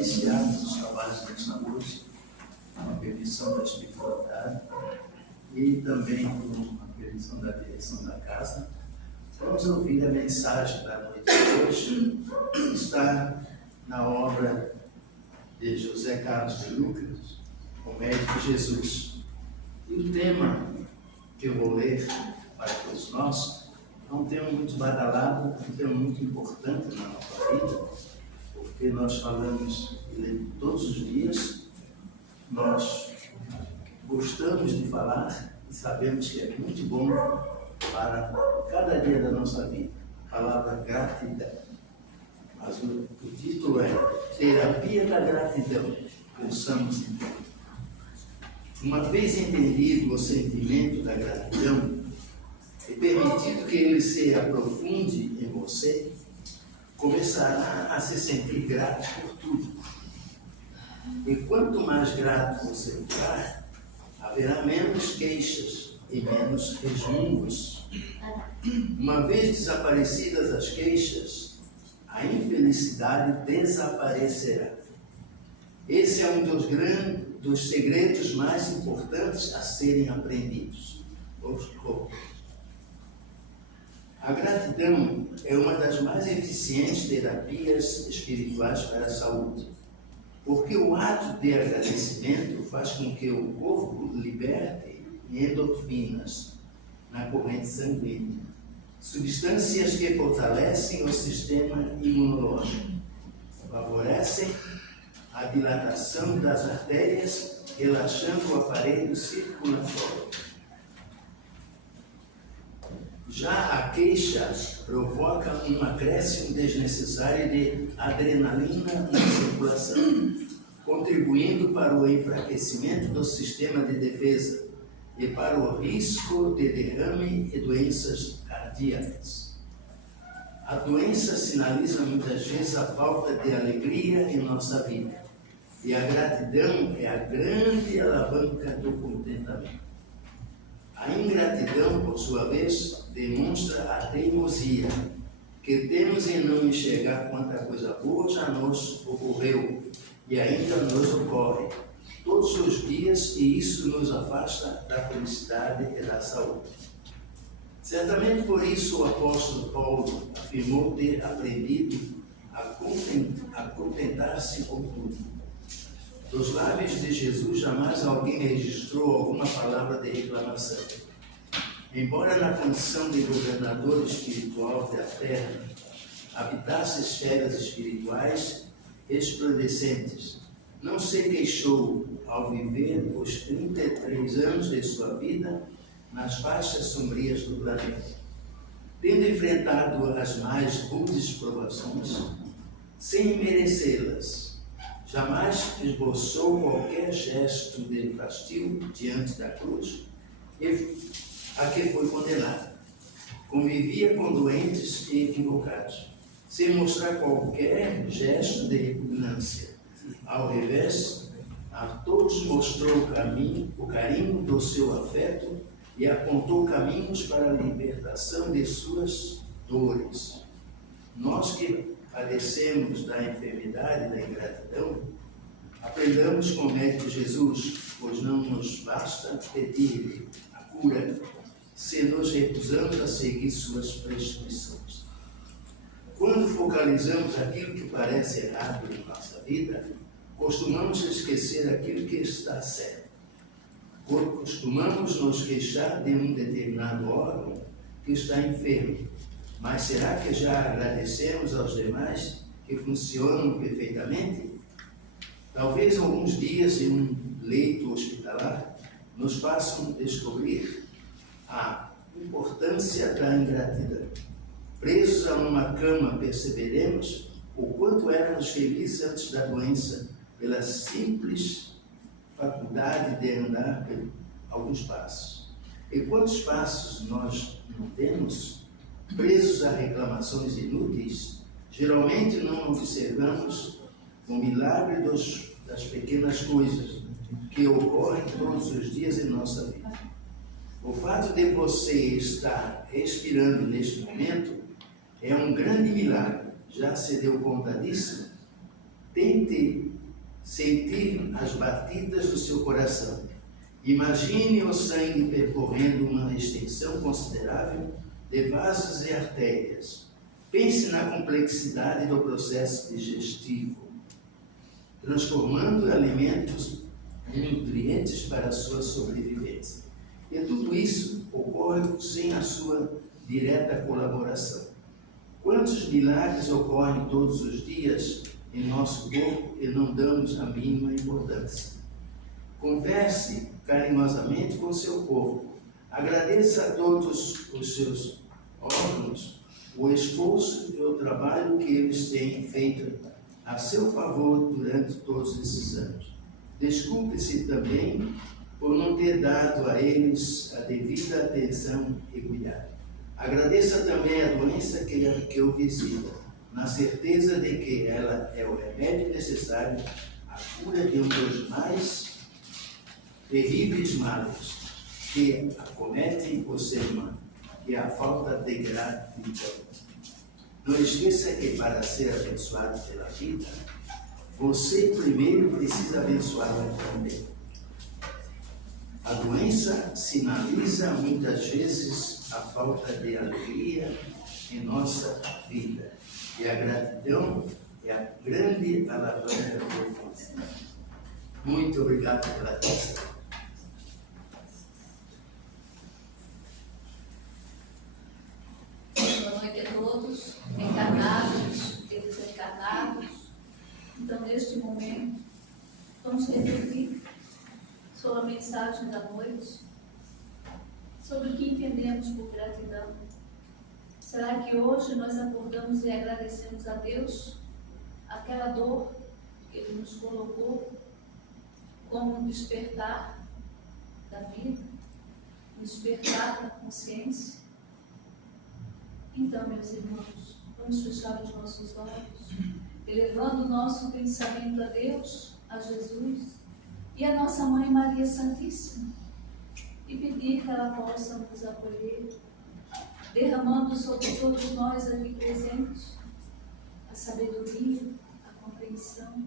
iniciarmos os trabalhos desta noite, com a permissão da espiritualidade e também com a permissão da direção da casa, vamos ouvir a mensagem da noite de hoje, que está na obra de José Carlos de Lucas, O Médico Jesus. E o tema que eu vou ler para todos nós é um tema muito badalado, um tema muito importante na nossa vida, porque nós falamos dele todos os dias, nós gostamos de falar e sabemos que é muito bom para cada dia da nossa vida. A palavra gratidão. Mas o título é Terapia da Gratidão. Pensamos então. Uma vez entendido o sentimento da gratidão e permitido que ele se aprofunde em você, começará a se sentir grato por tudo. E quanto mais grato você ficar, haverá menos queixas e menos resmungos. Uma vez desaparecidas as queixas, a infelicidade desaparecerá. Esse é um dos segredos mais importantes a serem aprendidos. A gratidão é uma das mais eficientes terapias espirituais para a saúde, porque o ato de agradecimento faz com que o corpo liberte endorfinas na corrente sanguínea, substâncias que fortalecem o sistema imunológico, favorecem a dilatação das artérias, relaxando o aparelho circulatório. Já a queixa provoca um acréscimo desnecessário de adrenalina na circulação, contribuindo para o enfraquecimento do sistema de defesa e para o risco de derrame e doenças cardíacas. A doença sinaliza muitas vezes a falta de alegria em nossa vida, e a gratidão é a grande alavanca do contentamento. A ingratidão, por sua vez, demonstra a teimosia que temos em não enxergar quanta coisa boa já nos ocorreu e ainda nos ocorre todos os dias, e isso nos afasta da felicidade e da saúde. Certamente por isso o apóstolo Paulo afirmou ter aprendido a contentar-se com tudo. Dos lábios de Jesus jamais alguém registrou alguma palavra de reclamação. Embora na condição de governador espiritual da terra habitasse esferas espirituais resplandecentes, não se queixou ao viver os 33 anos de sua vida nas faixas sombrias do planeta. Tendo enfrentado as mais rudes provações, sem merecê-las, jamais esboçou qualquer gesto de fastio diante da cruz a que foi condenado. Convivia com doentes e equivocados, sem mostrar qualquer gesto de repugnância. Ao revés, a todos mostrou o carinho do seu afeto e apontou caminhos para a libertação de suas dores. Nós que padecemos da enfermidade da ingratidão, aprendamos com o médico Jesus, pois não nos basta pedir a cura se nos recusamos a seguir suas prescrições. Quando focalizamos aquilo que parece errado em nossa vida, costumamos esquecer aquilo que está certo. Costumamos nos queixar de um determinado órgão que está enfermo, mas será que já agradecemos aos demais que funcionam perfeitamente? Talvez alguns dias em um leito hospitalar nos façam descobrir a importância da ingratidão. Presos a uma cama, perceberemos o quanto éramos felizes antes da doença, pela simples faculdade de andar por alguns passos. E quantos passos nós não temos? Presos a reclamações inúteis, geralmente não observamos o milagre das pequenas coisas que ocorrem todos os dias em nossa vida. O fato de você estar respirando neste momento é um grande milagre. Já se deu conta disso? Tente sentir as batidas do seu coração. Imagine o sangue percorrendo uma extensão considerável de vasos e artérias. Pense na complexidade do processo digestivo, transformando alimentos em nutrientes para a sua sobrevivência. E tudo isso ocorre sem a sua direta colaboração. Quantos milagres ocorrem todos os dias em nosso corpo e não damos a mínima importância? Converse carinhosamente com seu corpo. Agradeça a todos os seus órgãos o esforço e o trabalho que eles têm feito a seu favor durante todos esses anos. Desculpe-se também por não ter dado a eles a devida atenção e cuidado. Agradeça também a doença que o visita, na certeza de que ela é o remédio necessário à cura de um dos mais terríveis males que acometem o ser humano, que é a falta de gratidão. Não esqueça que para ser abençoado pela vida, você primeiro precisa abençoá-la também. A doença sinaliza muitas vezes a falta de alegria em nossa vida. E a gratidão é a grande alavanca do futuro. Muito obrigado pela atenção. Boa noite a todos, encarnados e desencarnados. Então, neste momento, vamos refletir sobre a mensagem da noite, sobre o que entendemos por gratidão. Será que hoje nós acordamos e agradecemos a Deus aquela dor que Ele nos colocou como um despertar da vida, um despertar da consciência? Então, meus irmãos, vamos fechar os nossos olhos, elevando o nosso pensamento a Deus, a Jesus e a nossa Mãe Maria Santíssima, e pedir que ela possa nos acolher, derramando sobre todos nós aqui presentes a sabedoria, a compreensão,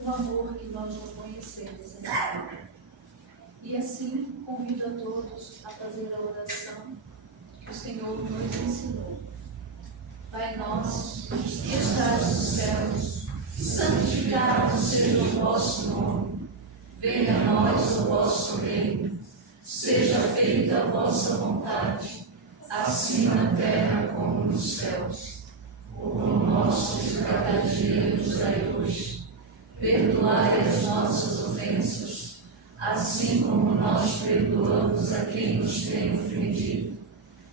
o amor que nós não conhecemos ainda. E assim convido a todos a fazer a oração que o Senhor nos ensinou. Pai nosso, que estás nos céus, santificado seja o vosso nome. Venha a nós o vosso reino. Seja feita a vossa vontade, assim na terra como nos céus. O pão nosso de cada dia nos dai hoje. Perdoai as nossas ofensas, assim como nós perdoamos a quem nos tem ofendido.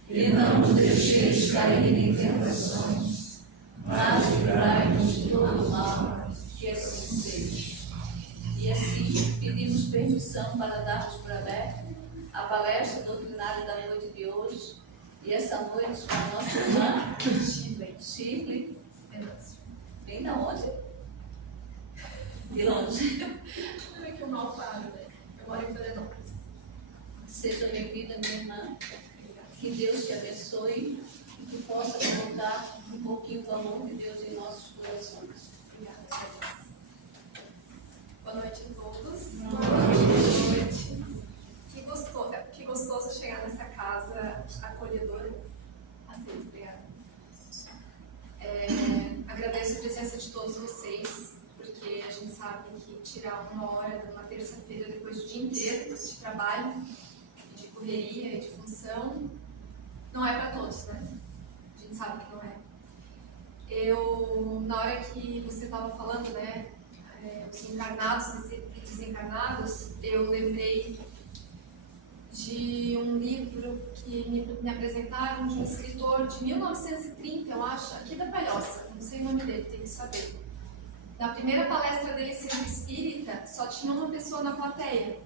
E não nos deixeis cair em tentações, mas livrai-nos de todo mal, que assim seja. E assim pedimos permissão para darmos por aberto a palestra doutrinária da noite de hoje. E essa noite com a nossa irmã Shirley, vem da onde? De longe. Não é que eu mal paro, né? Eu moro em Florianópolis. Seja bem-vinda, minha irmã. Que Deus te abençoe e que possa colocar um pouquinho do amor de Deus em nossos corações. Obrigada. Boa noite a todos. Boa noite. Que gostoso chegar nessa casa acolhedora. Assim, obrigada. Agradeço a presença de todos vocês, porque a gente sabe que tirar uma hora numa terça-feira depois do dia inteiro de trabalho, de correria e de função, não é para todos, né? A gente sabe que não é. Na hora que você estava falando, né, os encarnados e desencarnados, eu lembrei de um livro que me apresentaram de um escritor de 1930, eu acho, aqui da Palhoça, não sei o nome dele, tem que saber. Na primeira palestra dele sendo espírita, só tinha uma pessoa na plateia.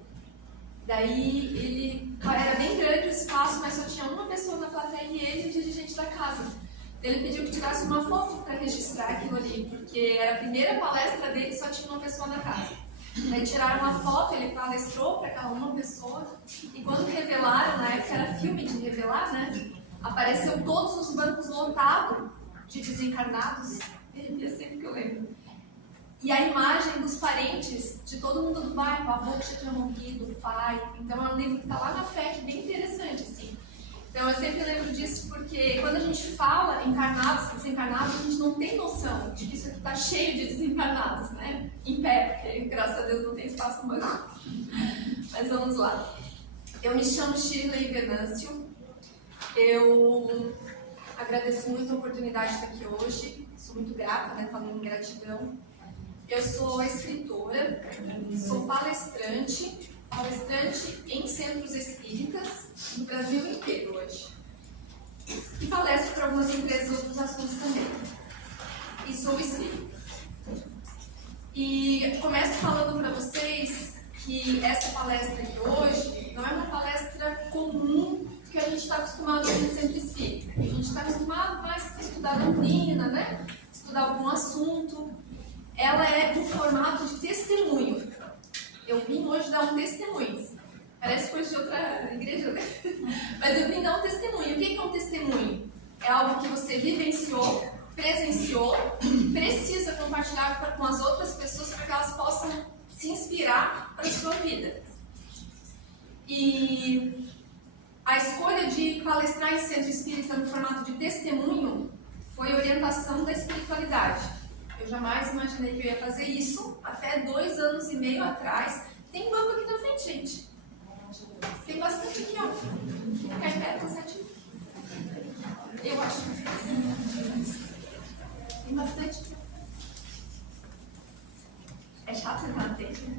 Daí era bem grande o espaço, mas só tinha uma pessoa na plateia e ele e o dirigente da casa. Ele pediu que tirasse uma foto para registrar aquilo ali, porque era a primeira palestra dele e só tinha uma pessoa na casa. Daí tiraram uma foto, ele palestrou para aquela uma pessoa, e quando revelaram, na época era filme de revelar, né? Apareceu todos os bancos lotados de desencarnados, sempre que eu lembro. E a imagem dos parentes de todo mundo do bairro, o avô que já tinha morrido, o pai. Então é um livro que está lá na fé, que é bem interessante, assim. Então eu sempre lembro disso porque quando a gente fala encarnados, desencarnados, a gente não tem noção de que isso aqui está cheio de desencarnados, né? Em pé, porque graças a Deus não tem espaço no banco. Mas vamos lá. Eu me chamo Shirley Venâncio. Eu agradeço muito a oportunidade de estar aqui hoje. Sou muito grata, né? Falando em gratidão. Eu sou escritora, sou palestrante em centros espíritas no Brasil inteiro hoje. E palestro para algumas empresas e outros assuntos também. E sou espírita. E começo falando para vocês que essa palestra aqui hoje não é uma palestra comum que a gente está acostumado a ver no centro espírita. A gente está acostumado mais a estudar doutrina, né? Estudar algum assunto. Ela é um formato de testemunho. Eu vim hoje dar um testemunho. Parece coisa de outra igreja, né? Mas eu vim dar um testemunho. O que é um testemunho? É algo que você vivenciou, presenciou, precisa compartilhar com as outras pessoas para que elas possam se inspirar para a sua vida. E a escolha de palestrar em centro espírita no formato de testemunho foi orientação da espiritualidade. Eu jamais imaginei que eu ia fazer isso até 2 anos e meio atrás. Tem banco aqui na frente, gente. Tem bastante aqui, ó. Ficar em pé, cansadinho. Eu acho. Tem bastante aqui. É chato você estar na frente, né?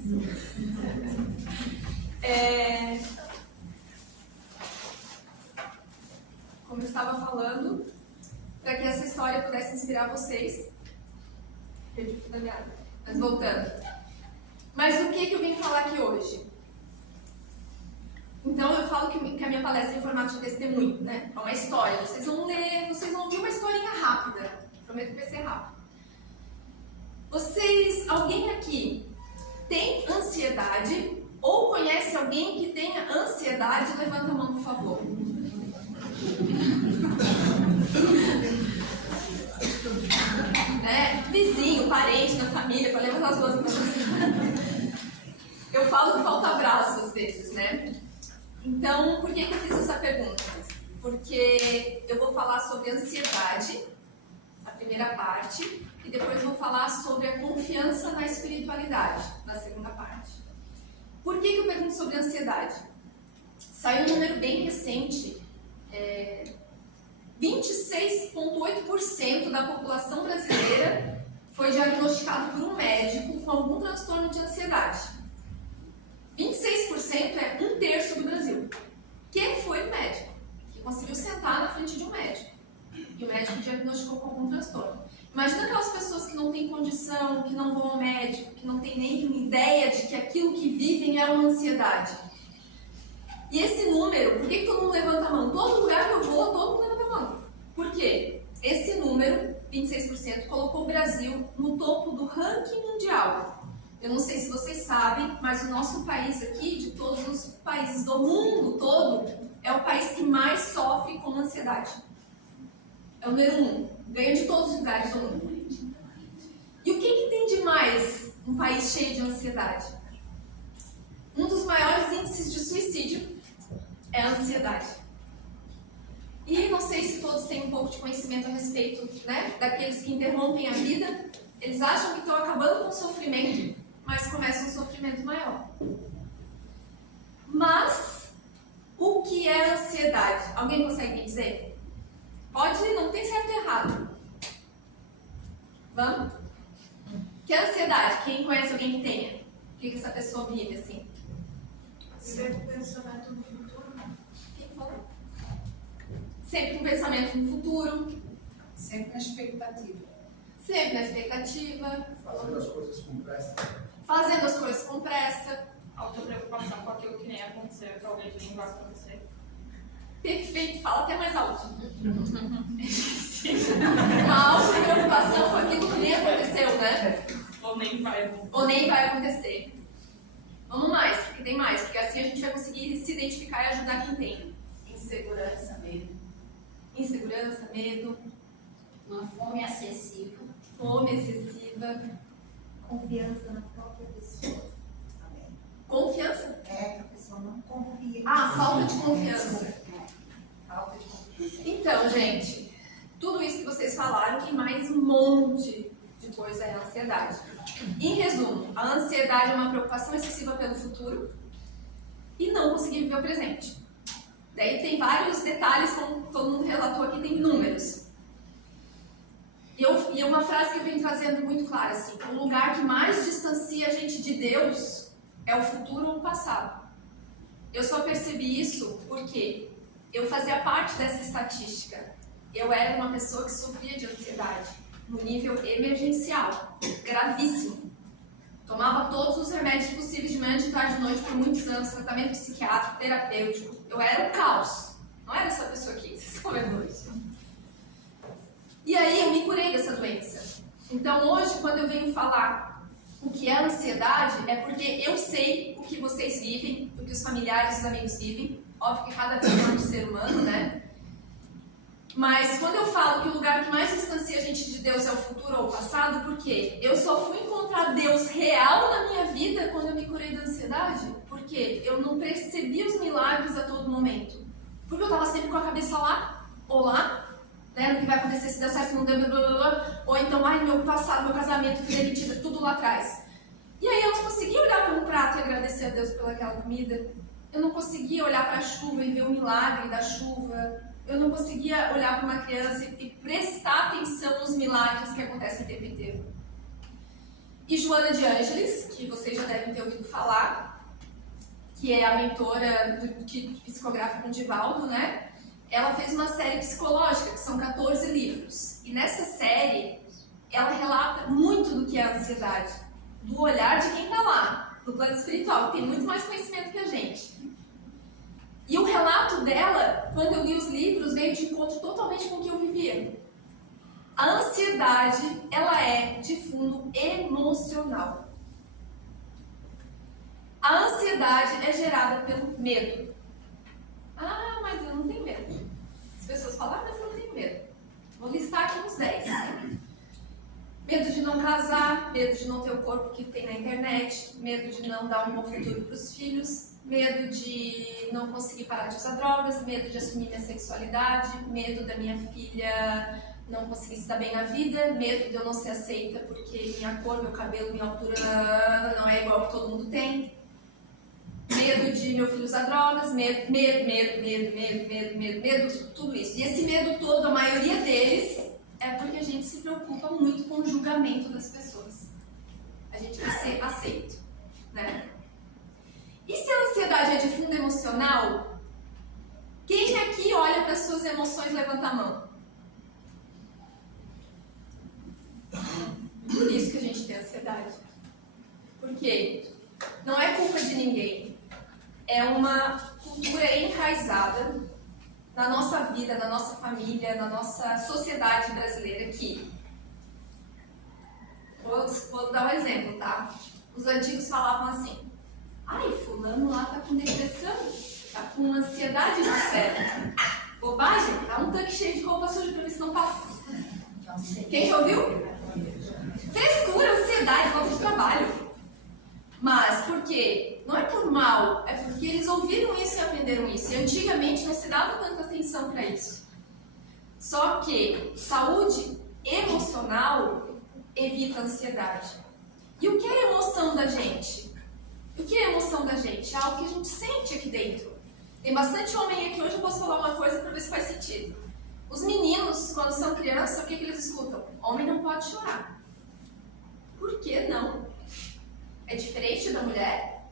Como eu estava falando, para que essa história pudesse inspirar vocês. Perdi o fio da meada. Mas voltando. Mas o que eu vim falar aqui hoje? Então eu falo que a minha palestra é em formato de testemunho, né? É uma história. Vocês vão ler, vocês vão ouvir uma historinha rápida. Prometo que vai ser rápido. Alguém aqui tem ansiedade ou conhece alguém que tenha ansiedade? Levanta a mão, por favor. Vizinho, parente da família, para levantar as duas mãos. Eu falo que falta abraço às vezes, né? Então, por que eu fiz essa pergunta? Porque eu vou falar sobre ansiedade, a primeira parte, e depois vou falar sobre a confiança na espiritualidade, na segunda parte. Por que eu pergunto sobre ansiedade? Saiu um número bem recente, 26,8% da população brasileira foi diagnosticado por um médico com algum transtorno de ansiedade. 26% é 1/3 do Brasil. Que foi o médico, que conseguiu sentar na frente de um médico. E o médico diagnosticou com algum transtorno. Imagina aquelas pessoas que não têm condição, que não vão ao médico, que não têm nem ideia de que aquilo que vivem é uma ansiedade. E esse número, por que todo mundo levanta a mão? Todo lugar que eu vou, todo mundo levanta a mão. Por quê? Esse número, 26%, colocou o Brasil no topo do ranking mundial. Eu não sei se vocês sabem, mas o nosso país aqui, de todos os países do mundo todo, é o país que mais sofre com ansiedade. É o número 1. Ganha de todos os lugares do mundo. E o que tem de mais um país cheio de ansiedade? Um dos maiores índices de suicídio é a ansiedade. E não sei se todos têm um pouco de conhecimento a respeito, né, daqueles que interrompem a vida. Eles acham que estão acabando com o sofrimento, mas começa um sofrimento maior. Mas, o que é ansiedade? Alguém consegue me dizer? Pode, não tem certo e errado. Vamos? O que é ansiedade? Quem conhece alguém que tenha? O que essa pessoa vive assim? Sempre com pensamento no futuro. Quem falou? Sempre com pensamento no futuro. Sempre na expectativa. Sempre na expectativa. Fazendo as coisas com pressa. Fazendo as coisas com pressa. Autopreocupação com aquilo que nem aconteceu, talvez nem vai acontecer. Perfeito, fala até mais alto. Uma autopreocupação com aquilo que nem aconteceu, né? Ou nem vai acontecer. Ou nem vai acontecer. Vamos mais, porque tem mais, porque assim a gente vai conseguir se identificar e ajudar quem tem. Insegurança, medo. Insegurança, medo. Uma fome excessiva. Fome excessiva. Confiança na própria pessoa. Também. Confiança? Que a pessoa não confia. Falta de confiança. Falta de confiança. Então, gente, tudo isso que vocês falaram e mais um monte de coisa é a ansiedade. Em resumo, a ansiedade é uma preocupação excessiva pelo futuro e não conseguir viver o presente. Daí tem vários detalhes, como todo mundo relatou aqui, tem números. E uma frase que eu venho trazendo muito clara, assim, o lugar que mais distancia a gente de Deus é o futuro ou o passado. Eu só percebi isso porque eu fazia parte dessa estatística. Eu era uma pessoa que sofria de ansiedade, no nível emergencial, gravíssimo. Tomava todos os remédios possíveis de manhã, de tarde, de noite, por muitos anos, tratamento psiquiátrico, terapêutico. Eu era um caos. Não era essa pessoa aqui que vocês estão vendo hoje. E aí eu me curei dessa doença. Então hoje, quando eu venho falar o que é ansiedade, é porque eu sei o que vocês vivem, o que os familiares e os amigos vivem. Óbvio que cada vez mais um ser humano, né? Mas quando eu falo que o lugar que mais distancia a gente de Deus é o futuro ou o passado, porque eu só fui encontrar Deus real na minha vida quando eu me curei da ansiedade, porque eu não percebi os milagres a todo momento. Porque eu estava sempre com a cabeça lá, ou lá, né, no que vai acontecer, se deu certo, se não deu, blá, blá, blá, ou então, ai, meu passado, meu casamento, fui demitida, tudo lá atrás. E aí eu não conseguia olhar para um prato e agradecer a Deus pelaquela comida. Eu não conseguia olhar para a chuva e ver o milagre da chuva. Eu não conseguia olhar para uma criança e prestar atenção nos milagres que acontecem o tempo inteiro. E Joana de Ângeles, que vocês já devem ter ouvido falar, que é a mentora do psicográfico com Divaldo, né? Ela fez uma série psicológica, que são 14 livros. E nessa série, ela relata muito do que é a ansiedade, do olhar de quem está lá, no plano espiritual, que tem muito mais conhecimento que a gente. E o relato dela, quando eu li os livros, veio de encontro totalmente com o que eu vivia. A ansiedade, ela é de fundo emocional. A ansiedade é gerada pelo medo. Ah, mas eu não tenho medo. As pessoas falam, mas eu não tenho medo. Vou listar aqui uns 10. Medo de não casar, medo de não ter o corpo que tem na internet, medo de não dar um bom futuro para os filhos, medo de não conseguir parar de usar drogas, medo de assumir minha sexualidade, medo da minha filha não conseguir se dar bem na vida, medo de eu não ser aceita porque minha cor, meu cabelo, minha altura não é igual que todo mundo tem. Medo de meu filho usar drogas, medo, tudo isso. E esse medo todo, a maioria deles, é porque a gente se preocupa muito com o julgamento das pessoas. A gente quer ser aceito, né? E se a ansiedade é de fundo emocional, quem aqui olha para as suas emoções, levanta a mão. Por isso que a gente tem ansiedade. Porque não é culpa de ninguém. É uma cultura enraizada na nossa vida, na nossa família, na nossa sociedade brasileira que... Vou dar um exemplo, tá? Os antigos falavam assim, ai, fulano lá tá com depressão, tá com ansiedade no cérebro. Bobagem, dá um tanque cheio de roupa suja pra ver se não passa. Quem já ouviu? Frescura, ansiedade, falta de trabalho. Mas por quê? Não é por mal, é porque eles ouviram isso e aprenderam isso. E antigamente não se dava tanta atenção para isso. Só que saúde emocional evita a ansiedade. E o que é a emoção da gente? O que é a emoção da gente? É algo que a gente sente aqui dentro. Tem bastante homem aqui hoje, eu posso falar uma coisa para ver se faz sentido. Os meninos, quando são crianças, o que eles escutam? Homem não pode chorar. Por que não? É diferente da mulher?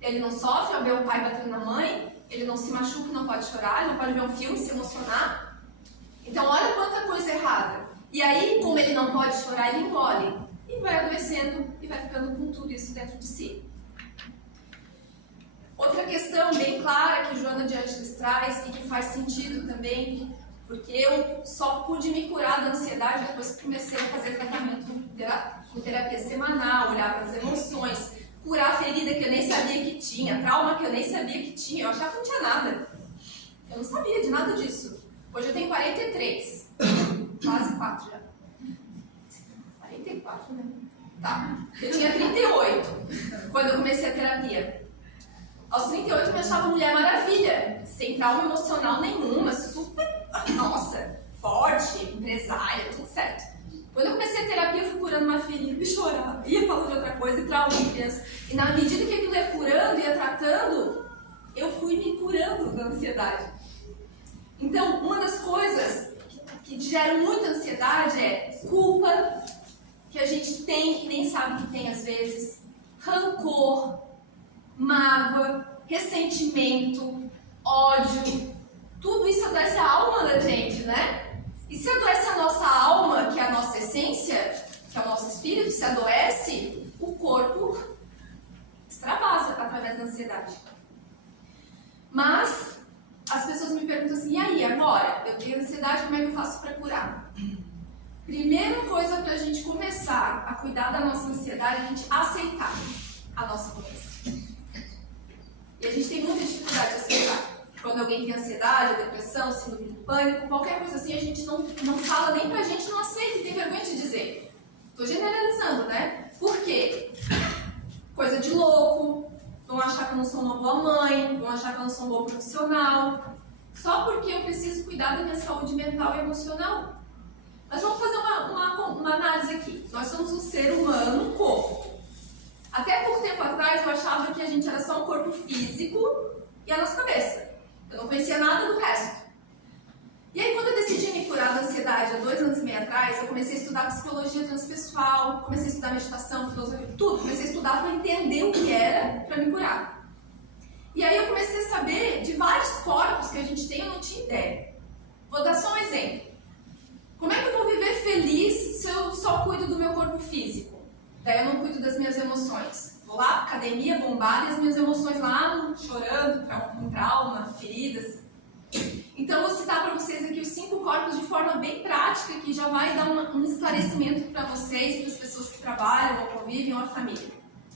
Ele não sofre ao ver o pai batendo na mãe? Ele não se machuca, não pode chorar? Ele não pode ver um filme, se emocionar? Então olha quanta coisa errada. E aí, como ele não pode chorar, ele engole. E vai adoecendo e vai ficando com tudo isso dentro de si. Outra questão bem clara que Joana de Ângeles traz e que faz sentido também, porque eu só pude me curar da ansiedade depois que comecei a fazer tratamento com terapia semanal, olhar para as emoções, curar a ferida que eu nem sabia que tinha, trauma que eu nem sabia que tinha, eu achava que não tinha nada. Eu não sabia de nada disso. Hoje eu tenho 43, quase 4 já. 44, né? Tá. Eu tinha 38 quando eu comecei a terapia. Aos 38 eu me achava Mulher Maravilha, sem trauma emocional nenhuma, super, nossa, forte, empresária, tudo certo. Quando eu comecei a terapia, eu fui curando uma ferida e chorava, ia falando de outra coisa e trauma de criança. E na medida que aquilo ia curando, ia tratando, eu fui me curando da ansiedade. Então, uma das coisas que geram muita ansiedade é culpa, que a gente tem e nem sabe que tem às vezes, rancor, mágoa, ressentimento, ódio. Tudo isso adoece a alma da gente, né? E se adoece a nossa alma, que é a nossa essência, que é o nosso espírito, se adoece, o corpo extravasa através da ansiedade. Mas as pessoas me perguntam assim, e aí, agora? Eu tenho ansiedade, como é que eu faço para curar? Primeira coisa para a gente começar a cuidar da nossa ansiedade é a gente aceitar a nossa doença. E a gente tem muita dificuldade de aceitar. Quando alguém tem ansiedade, depressão, síndrome do pânico, qualquer coisa assim, a gente não fala nem pra gente, não aceita e tem vergonha de dizer. Tô generalizando, né? Por quê? Coisa de louco, vão achar que eu não sou uma boa mãe, vão achar que eu não sou um bom profissional, só porque eu preciso cuidar da minha saúde mental e emocional. Mas vamos fazer uma análise aqui. Nós somos um ser humano, um corpo. Até pouco tempo atrás eu achava que a gente era só um corpo físico e a nossa cabeça. Eu não conhecia nada do resto. E aí quando eu decidi me curar da ansiedade há 2 anos e meio atrás, eu comecei a estudar psicologia transpessoal, comecei a estudar meditação, filosofia, tudo. Comecei a estudar para entender o que era para me curar. E aí eu comecei a saber de vários corpos que a gente tem, eu não tinha ideia. Vou dar só um exemplo. Como é que eu vou viver feliz se eu só cuido do meu corpo físico? Daí eu não cuido das minhas emoções. Vou lá, academia, bombada, e as minhas emoções lá, chorando, com trauma, feridas. Então, vou citar para vocês aqui os 5 corpos de forma bem prática, que já vai dar um esclarecimento para vocês, para as pessoas que trabalham ou convivem ou a família.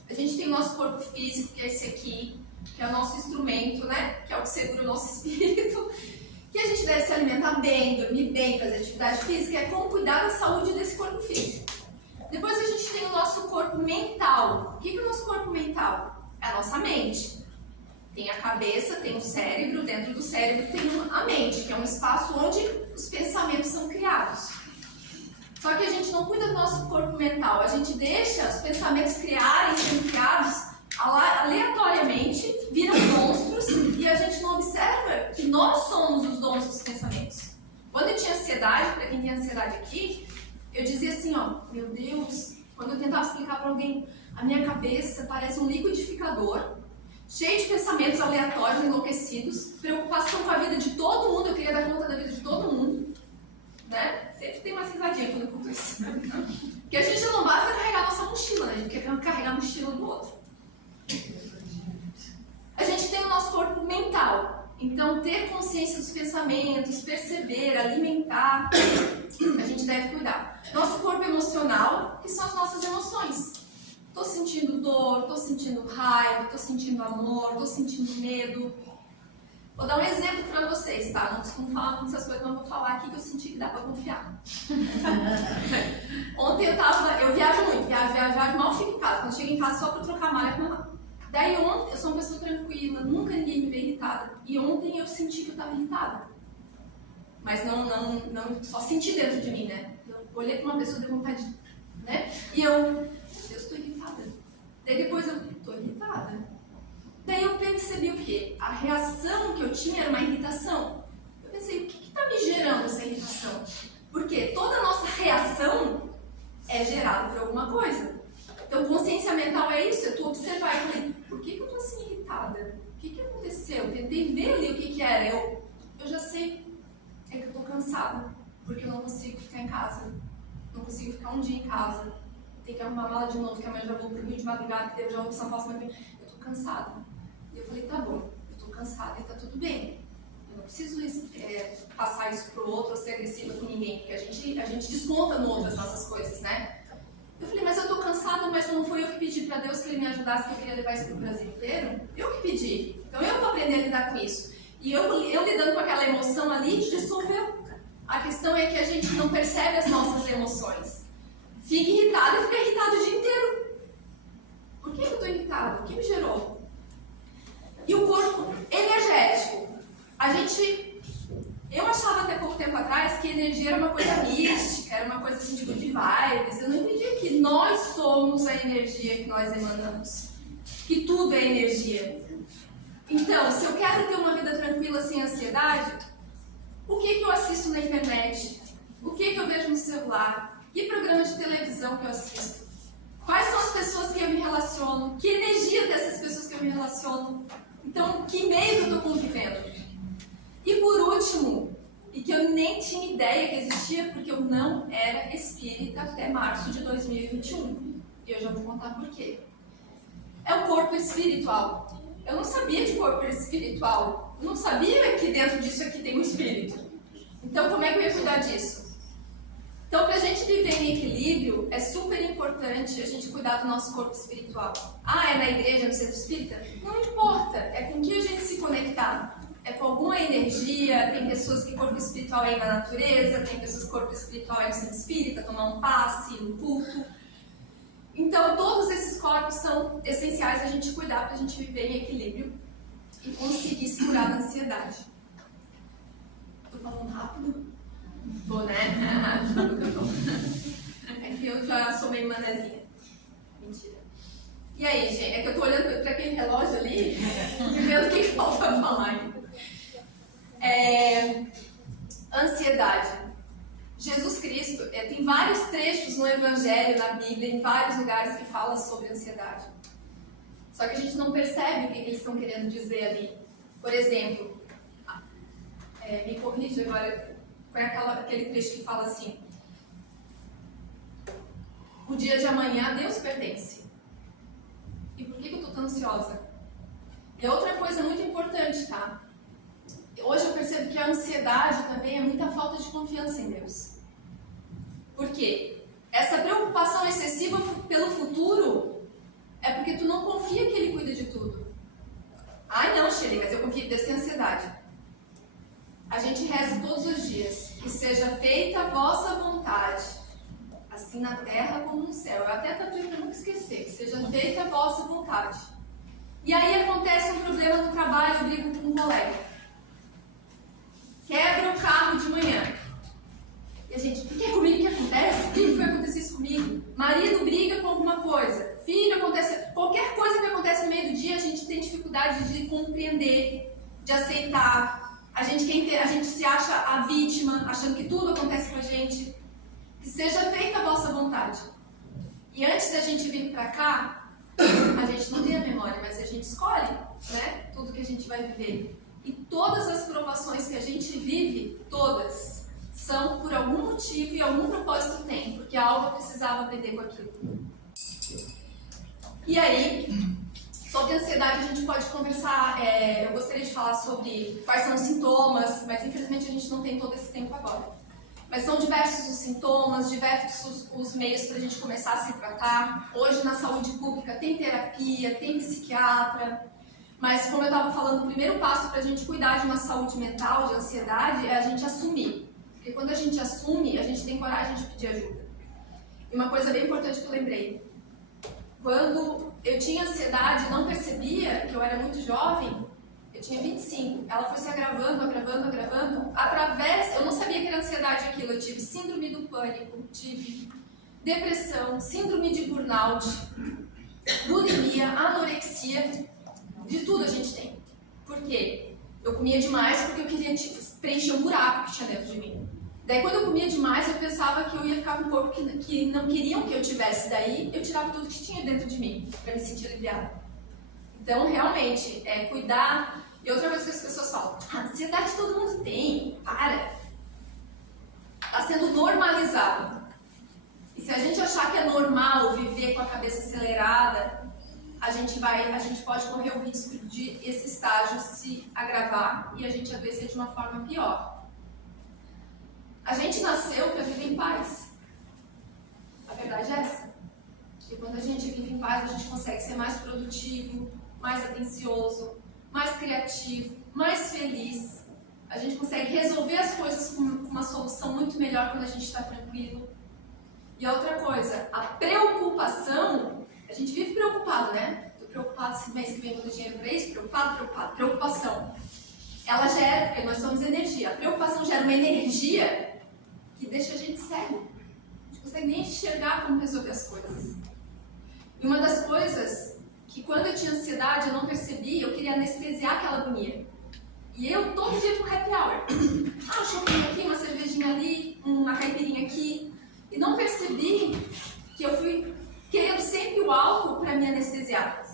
A gente tem o nosso corpo físico, que é esse aqui, que é o nosso instrumento, né? Que é o que segura o nosso espírito. Que a gente deve se alimentar bem, dormir bem, fazer atividade física, é como cuidar da saúde desse corpo físico. Depois a gente tem o nosso corpo mental. O que é o nosso corpo mental? É a nossa mente. Tem a cabeça, tem o cérebro, dentro do cérebro tem a mente, que é um espaço onde os pensamentos são criados. Só que a gente não cuida do nosso corpo mental, a gente deixa os pensamentos sendo criados aleatoriamente, viram monstros e a gente não observa que nós somos os donos dos pensamentos. Quando eu tinha ansiedade, para quem tem ansiedade aqui, eu dizia assim, ó, meu Deus, quando eu tentava explicar para alguém, a minha cabeça parece um liquidificador, cheio de pensamentos aleatórios, enlouquecidos, preocupação com a vida de todo mundo, eu queria dar conta da vida de todo mundo, né? Sempre tem uma risadinha quando eu conto isso. Porque a gente não basta carregar a nossa mochila, né? A gente quer carregar a mochila do outro. A gente tem o nosso corpo mental, então ter consciência dos pensamentos, perceber, alimentar, a gente deve cuidar. Nosso corpo emocional, que são as nossas emoções. Tô sentindo dor, tô sentindo raiva, tô sentindo amor, tô sentindo medo. Vou dar um exemplo para vocês, tá? Não costumo falar muito dessas coisas, mas vou falar aqui que eu senti que dá para confiar. Ontem eu viajo muito, viajo, mal fico em casa. Quando chego em casa só para trocar malha com a mamãe. Daí ontem, eu sou uma pessoa tranquila, nunca ninguém me vê irritada. E ontem eu senti que eu estava irritada. Mas não só senti dentro de mim, né? Eu olhei para uma pessoa e dei vontade de... né? E eu estou irritada. Daí depois eu estou irritada. Daí eu percebi o quê? A reação que eu tinha era uma irritação. Eu pensei, o que está me gerando essa irritação? Porque toda a nossa reação é gerada por alguma coisa. Então, consciência mental é isso, é tu observar e falei, por que eu estou assim irritada? O que aconteceu? Eu tentei ver ali o que era. Eu já sei, é que eu estou cansada, porque eu não consigo ficar em casa. Não consigo ficar um dia em casa. Tem que arrumar a mala de novo, que amanhã eu já vou pro Rio de madrugada, que eu já vou pro São Paulo. Eu estou cansada. E eu falei, tá bom, eu estou cansada e tá tudo bem. Eu não preciso passar isso pro outro ou ser agressiva com ninguém, porque a gente desconta no outro as nossas coisas, né? Eu falei, mas eu tô cansada, mas não foi eu que pedi para Deus que Ele me ajudasse, que eu queria levar isso pro Brasil inteiro? Eu que pedi. Então eu vou aprender a lidar com isso. E eu lidando com aquela emoção ali, dissolveu. A questão é que a gente não percebe as nossas emoções. Fica irritada e fica irritada o dia inteiro. somos a energia que nós emanamos. Que tudo é energia. Então, se eu quero ter uma vida tranquila sem ansiedade, o que eu assisto na internet? O que eu vejo no celular? Que programa de televisão que eu assisto? Quais são as pessoas que eu me relaciono? Que energia dessas pessoas que eu me relaciono? Então, que meio que eu estou convivendo? E por último, e que eu nem tinha ideia que existia, porque eu não era espírita até março de 2021. E eu já vou contar por quê. É o corpo espiritual. Eu não sabia de corpo espiritual. Eu não sabia que dentro disso aqui tem um espírito. Então, como é que eu ia cuidar disso? Então, para a gente viver em equilíbrio, é super importante a gente cuidar do nosso corpo espiritual. Ah, é na igreja, no centro espírita? Não importa. É com que a gente se conectar. É com alguma energia. Tem pessoas que corpo espiritual é na natureza, tem pessoas que corpo espiritual é no centro espírita, tomar um passe, no culto. Então, todos esses corpos são essenciais a gente cuidar para a gente viver em equilíbrio e conseguir se curar da ansiedade. Estou falando rápido? Tô, né? É que eu já sou meio manezinha. Mentira. E aí, gente? É que eu tô olhando para aquele relógio ali e vendo o que falta falar ainda. Ansiedade. Jesus Cristo, tem vários trechos no Evangelho, na Bíblia, em vários lugares que fala sobre ansiedade. Só que a gente não percebe o que eles estão querendo dizer ali. Por exemplo, me corrija agora, foi aquele trecho que fala assim: o dia de amanhã a Deus pertence. E por que eu estou tão ansiosa? E outra coisa muito importante, tá? Hoje eu percebo que a ansiedade também é muita falta de confiança em Deus. Por quê? Essa preocupação excessiva pelo futuro é porque tu não confia que Ele cuida de tudo. Ai não, Shirley, mas eu confio em Deus, tem ansiedade. A gente reza todos os dias: que seja feita a vossa vontade, assim na terra como no céu. Eu até estou pedindo para nunca esquecer: que seja feita a vossa vontade. E aí acontece um problema no trabalho, eu brigo com um colega. Quebra o carro de manhã. E a gente: o que é comigo que acontece? O que foi acontecer isso comigo? Marido briga com alguma coisa. Filho, acontece. Qualquer coisa que acontece no meio do dia, a gente tem dificuldade de compreender, de aceitar. A gente se acha a vítima, achando que tudo acontece com a gente. Que seja feita a vossa vontade. E antes da gente vir pra cá, a gente não tem a memória, mas a gente escolhe, né? Tudo que a gente vai viver. E todas as provações que a gente vive, todas, são por algum motivo e algum propósito tem, porque algo eu precisava aprender com aquilo. E aí, sobre ansiedade a gente pode conversar, eu gostaria de falar sobre quais são os sintomas, mas infelizmente a gente não tem todo esse tempo agora. Mas são diversos os sintomas, diversos os meios para a gente começar a se tratar. Hoje na saúde pública tem terapia, tem psiquiatra. Mas, como eu estava falando, o primeiro passo para a gente cuidar de uma saúde mental, de ansiedade, é a gente assumir. Porque quando a gente assume, a gente tem coragem de pedir ajuda. E uma coisa bem importante que eu lembrei. Quando eu tinha ansiedade e não percebia que eu era muito jovem, eu tinha 25. Ela foi se agravando. Eu não sabia que era ansiedade aquilo. Eu tive síndrome do pânico, tive depressão, síndrome de burnout, bulimia, anorexia. De tudo a gente tem. Por quê? Eu comia demais porque eu queria preencher um buraco que tinha dentro de mim. Daí quando eu comia demais, eu pensava que eu ia ficar com um corpo que não queriam que eu tivesse. Daí eu tirava tudo que tinha dentro de mim para me sentir aliviada. Então, realmente, cuidar. E outra coisa que as pessoas falam: ansiedade todo mundo tem. Para. Está sendo normalizado. E se a gente achar que é normal viver com a cabeça acelerada, a gente pode correr o risco de esse estágio se agravar e a gente adoecer de uma forma pior. A gente nasceu para viver em paz. A verdade é essa. E quando a gente vive em paz, a gente consegue ser mais produtivo, mais atencioso, mais criativo, mais feliz. A gente consegue resolver as coisas com uma solução muito melhor quando a gente está tranquilo. E outra coisa, a preocupação. A gente vive preocupado, né? Estou preocupado se mês que vem vou ter dinheiro para isso, preocupação. Ela gera, porque nós somos energia, a preocupação gera uma energia que deixa a gente cego. A gente não consegue nem enxergar como resolver as coisas. E uma das coisas que quando eu tinha ansiedade eu não percebia, eu queria anestesiar aquela agonia. E eu todo dia pro happy hour. Um chopinho aqui, uma cervejinha ali, uma caipirinha aqui. E não percebi que eu fui querendo sempre o álcool para me anestesiar.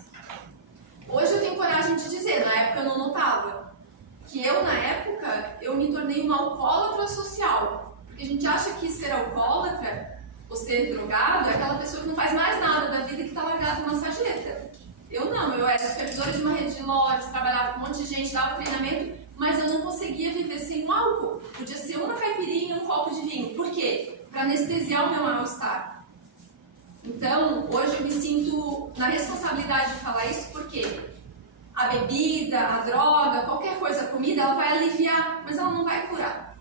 Hoje eu tenho coragem de dizer, na época eu não notava. Que eu, na época, eu me tornei uma alcoólatra social. Porque a gente acha que ser alcoólatra, ou ser drogado, é aquela pessoa que não faz mais nada da vida e que está largada numa sarjeta. Eu não, eu era supervisora de uma rede de lojas, trabalhava com um monte de gente, dava treinamento, mas eu não conseguia viver sem um álcool. Podia ser uma caipirinha, um copo de vinho. Por quê? Para anestesiar o meu mal-estar. Então, hoje eu me sinto na responsabilidade de falar isso porque a bebida, a droga, qualquer coisa, a comida, ela vai aliviar, mas ela não vai curar.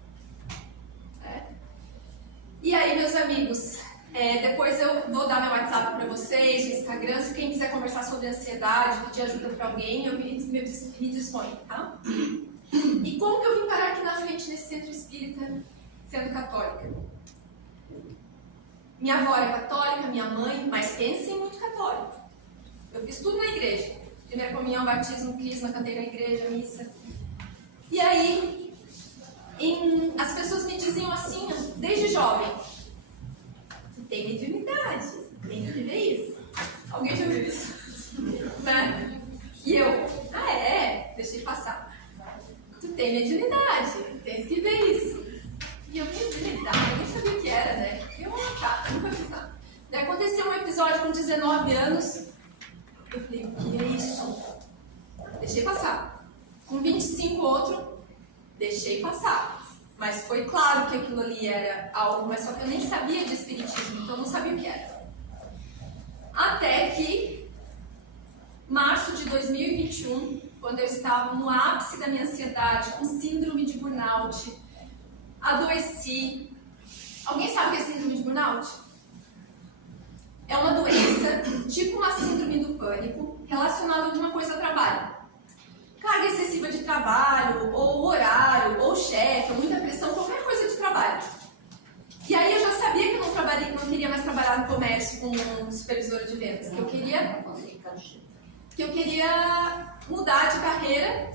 E aí, meus amigos, depois eu vou dar meu WhatsApp para vocês, o Instagram, se quem quiser conversar sobre ansiedade, pedir ajuda para alguém, eu me disponho, tá? E como que eu vim parar aqui na frente nesse centro espírita, sendo católica? Minha avó era católica, minha mãe, mas pensem muito católico. Eu fiz tudo na igreja. Primeira comunhão, batismo, crisma, cantei na igreja, missa. E aí, as pessoas me diziam assim, desde jovem, tu tem mediunidade, tem que ver isso. Alguém já viu isso? Né? E eu, deixei passar. Tu tem mediunidade, tens que ver isso. E eu, mediunidade, eu nem sabia o que era, né? Eu, nunca fiz nada. Daí aconteceu um episódio com 19 anos, eu falei, o que é isso? Deixei passar. Com 25 outro, deixei passar. Mas foi claro que aquilo ali era algo, mas só que eu nem sabia de espiritismo, então eu não sabia o que era. Até que, março de 2021, quando eu estava no ápice da minha ansiedade, com síndrome de burnout, adoeci. Alguém sabe o que é síndrome de burnout? É uma doença, tipo uma síndrome do pânico, relacionada a alguma coisa ao trabalho. Carga excessiva de trabalho, ou horário, ou chefe, ou muita pressão, qualquer coisa de trabalho. E aí eu já sabia que eu não queria mais trabalhar no comércio como supervisora de vendas, que eu queria mudar de carreira.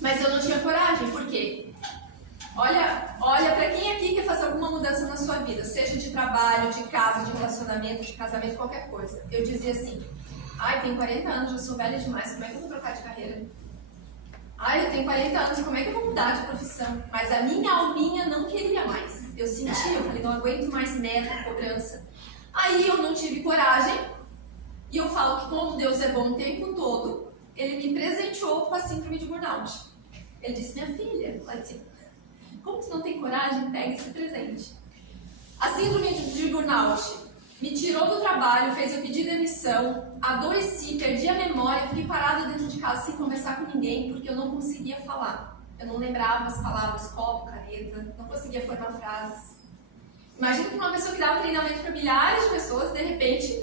Mas eu não tinha coragem, por quê? Olha para quem aqui quer fazer alguma mudança na sua vida, seja de trabalho, de casa, de relacionamento, de casamento, qualquer coisa. Eu dizia assim, tenho 40 anos, já sou velha demais, como é que eu vou trocar de carreira? Eu tenho 40 anos, como é que eu vou mudar de profissão? Mas a minha alminha não queria mais. Eu sentia, eu falei, não aguento mais meta, cobrança. Aí eu não tive coragem, e eu falo que como Deus é bom o tempo todo, Ele me presenteou com a síndrome de burnout. Ele disse, minha filha, ela disse, como tu não tem coragem, pega esse presente. A síndrome de burnout me tirou do trabalho, fez eu pedir demissão, adoeci, perdi a memória, fiquei parada dentro de casa sem conversar com ninguém, porque eu não conseguia falar. Eu não lembrava as palavras, copo, caneta, não conseguia formar frases. Imagina que uma pessoa que dava treinamento para milhares de pessoas, de repente,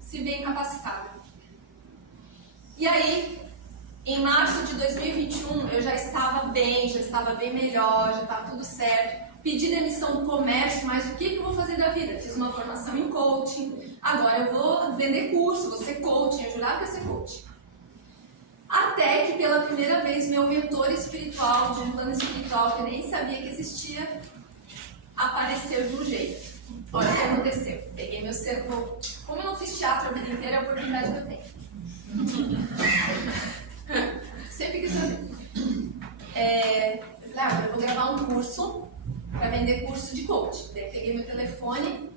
se vê incapacitada. E aí, em março de 2021, eu já estava bem melhor, já estava tudo certo. Pedi demissão do comércio, mas o que eu vou fazer da vida? Fiz uma formação em coaching, agora eu vou vender curso, vou ser coaching, eu jurava que ia ser coaching. Até que pela primeira vez meu mentor espiritual, de um plano espiritual que eu nem sabia que existia, apareceu de um jeito. Olha o que aconteceu. Peguei meu celular. Como eu não fiz teatro a vida inteira, é a oportunidade que eu tenho. Sempre quis fazer. Eu falei, eu vou gravar um curso para vender curso de coach. Daí peguei meu telefone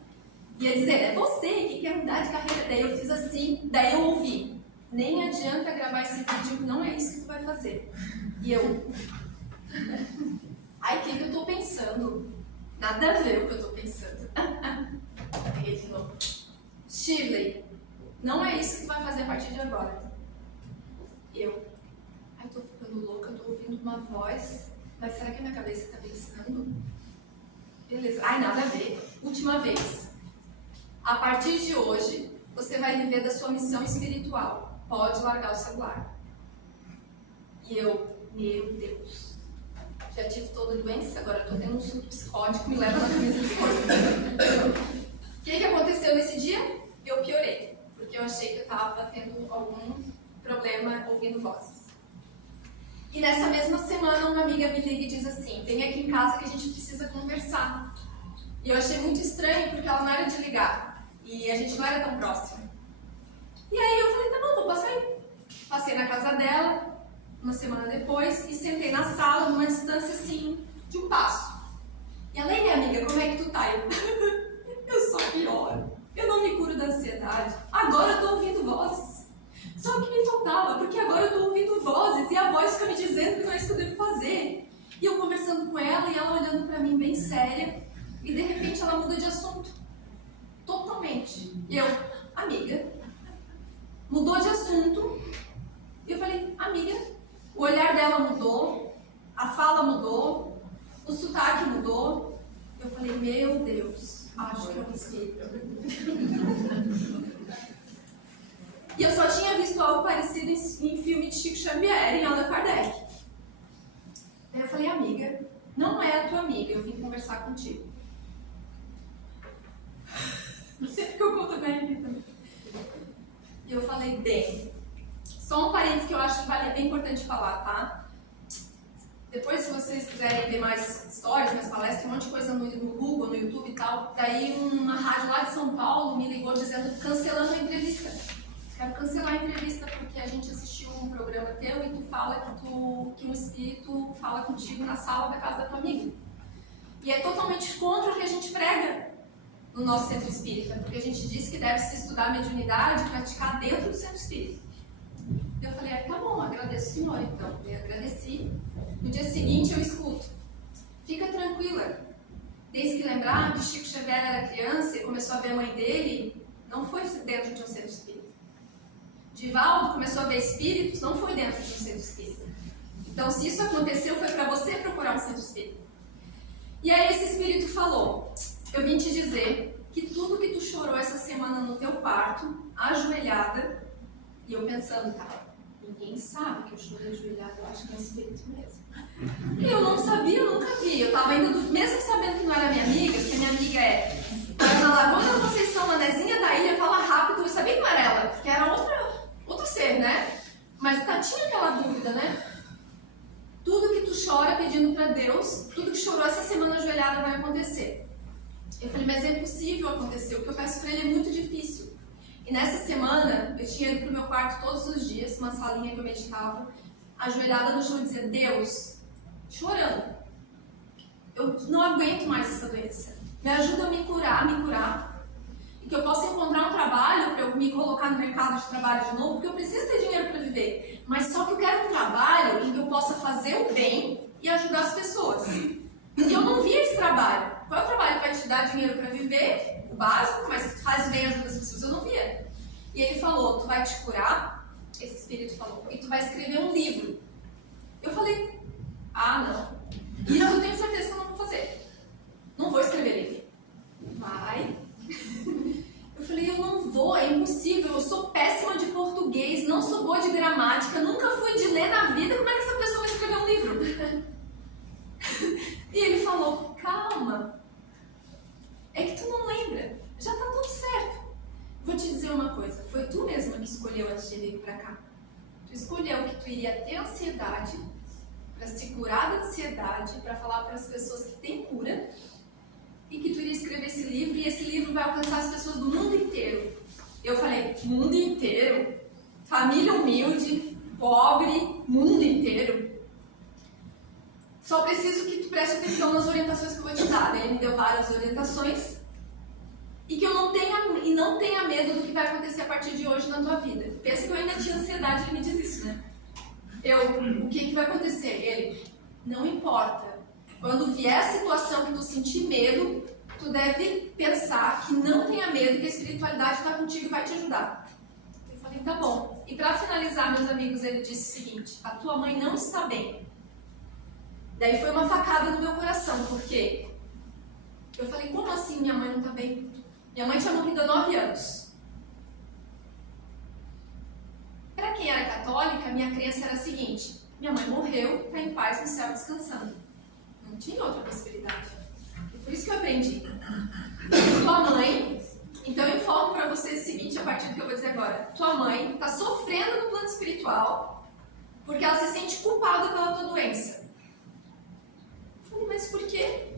e ia dizer, é você que quer mudar de carreira. Daí eu fiz assim, daí eu ouvi, nem adianta gravar esse vídeo, não é isso que tu vai fazer. E eu, o que eu tô pensando? Nada a ver o que eu tô pensando. Peguei de novo. Shirley, não é isso que tu vai fazer a partir de agora. Eu tô ficando louca, eu tô ouvindo uma voz, mas será que a minha cabeça tá pensando? Beleza, nada a ver. Última vez. A partir de hoje, você vai viver da sua missão espiritual. Pode largar o celular. E eu, meu Deus, já tive toda a doença, agora eu tô tendo um surto psicótico. psicótico me leva na camisa de força. O que aconteceu nesse dia? Eu piorei, porque eu achei que eu estava tendo algum problema ouvindo vozes. E nessa mesma semana, uma amiga me liga e diz assim: vem aqui em casa que a gente precisa conversar. E eu achei muito estranho, porque ela não era de ligar, e a gente não era tão próximo. E aí eu falei: tá bom, vou passar aí. Passei na casa dela, uma semana depois, e sentei na sala, numa distância assim, de um passo. E ela: ei, amiga, como é que tu tá? Eu só pioro. Eu não me curo da ansiedade. Agora eu tô ouvindo vozes. Só que me faltava, porque agora eu tô ouvindo vozes e a voz fica me dizendo que não é isso que eu devo fazer. E eu conversando com ela e ela olhando pra mim bem séria, e de repente ela muda de assunto. Totalmente. E eu: amiga, mudou de assunto. E eu falei: amiga, o olhar dela mudou, a fala mudou, o sotaque mudou. Eu falei: meu Deus, acho que eu me espírito. E eu só tinha visto algo parecido em filme de Chico Xavier, em Allan Kardec. Daí eu falei: amiga, não é a tua amiga, eu vim conversar contigo. Não sei porque eu conto bem também. E eu falei: bem, só um parênteses que eu acho que é bem importante falar, tá? Depois, se vocês quiserem ver mais histórias, mais palestras, tem um monte de coisa no Google, no YouTube e tal. Daí uma rádio lá de São Paulo me ligou dizendo, cancelando a entrevista. Quero cancelar a entrevista porque a gente assistiu um programa teu e tu fala que um espírito fala contigo na sala da casa da tua amiga. E é totalmente contra o que a gente prega no nosso centro espírita, porque a gente diz que deve-se estudar a mediunidade e praticar dentro do centro espírita. Eu falei: tá bom, agradeço o senhor, então. Eu agradeci. No dia seguinte eu escuto: fica tranquila, tens que lembrar que Chico Xavier era criança e começou a ver a mãe dele, não foi dentro de um centro espírita. Divaldo começou a ver espíritos, não foi dentro de um centro espírita. Então, se isso aconteceu, foi para você procurar um centro espírita. E aí esse espírito falou: eu vim te dizer que tudo que tu chorou essa semana no teu quarto, ajoelhada, e eu pensando, tá, ninguém sabe que eu chorei ajoelhada, eu acho que é um espírito mesmo. E eu não sabia, eu nunca vi. Eu tava ainda, mesmo sabendo que não era minha amiga, porque minha amiga é na Lagoa da Conceição, na Nezinha da Ilha, fala rápido, eu sabia que não era ela, porque era outro ser, né? Mas tinha aquela dúvida, né? Tudo que tu chora pedindo para Deus, tudo que chorou essa semana ajoelhada vai acontecer. Eu falei: mas é impossível acontecer, o que eu peço para ele é muito difícil. E nessa semana, eu tinha ido pro meu quarto todos os dias, uma salinha que eu meditava, ajoelhada no chão e dizia: Deus, chorando, eu não aguento mais essa doença, me ajuda a me curar, e que eu possa encontrar um trabalho para eu me colocar no mercado de trabalho de novo, porque eu preciso ter dinheiro para viver, mas só que eu quero um trabalho em que eu possa fazer o bem e ajudar as pessoas. E eu não vi esse trabalho. Qual é o trabalho que vai te dar dinheiro para viver? O básico, mas faz bem e ajuda as pessoas. Eu não via. E ele falou: tu vai te curar, esse espírito falou, e tu vai escrever um livro. Eu falei: ah, não. Isso eu tenho certeza que eu não vou fazer. Não vou escrever livro. Vai. Eu falei: eu não vou, é impossível, eu sou péssima de português, não sou boa de gramática, nunca fui de ler na vida, como é que essa pessoa vai escrever um livro? E ele falou: calma, é que tu não lembra, já tá tudo certo. Vou te dizer uma coisa, foi tu mesma que escolheu antes de vir pra cá. Tu escolheu que tu iria ter ansiedade, para se curar da ansiedade, para falar para as pessoas que tem cura, e que tu iria escrever esse livro, e esse livro vai alcançar as pessoas do mundo inteiro. Eu falei: mundo inteiro? Família humilde, pobre, mundo inteiro? Só preciso que tu preste atenção nas orientações que eu vou te dar. Ele me deu várias orientações, e que eu não tenha medo do que vai acontecer a partir de hoje na tua vida. Pensa que eu ainda tinha ansiedade, ele me diz isso, né? O que vai acontecer? Ele: não importa. Quando vier a situação que tu sentir medo, tu deve pensar que não tenha medo, que a espiritualidade está contigo e vai te ajudar. Eu falei: tá bom. E para finalizar, meus amigos, ele disse o seguinte: a tua mãe não está bem. Daí foi uma facada no meu coração, porque eu falei: como assim minha mãe não está bem? Minha mãe tinha morrido há 9 anos. Para quem era católica, minha crença era a seguinte: minha mãe morreu, está em paz no céu descansando. Não tinha outra possibilidade. Eu aprendi? Tua mãe, então eu informo para vocês o seguinte, a partir do que eu vou dizer agora. Tua mãe está sofrendo no plano espiritual porque ela se sente culpada pela tua doença. Eu falei, mas por quê?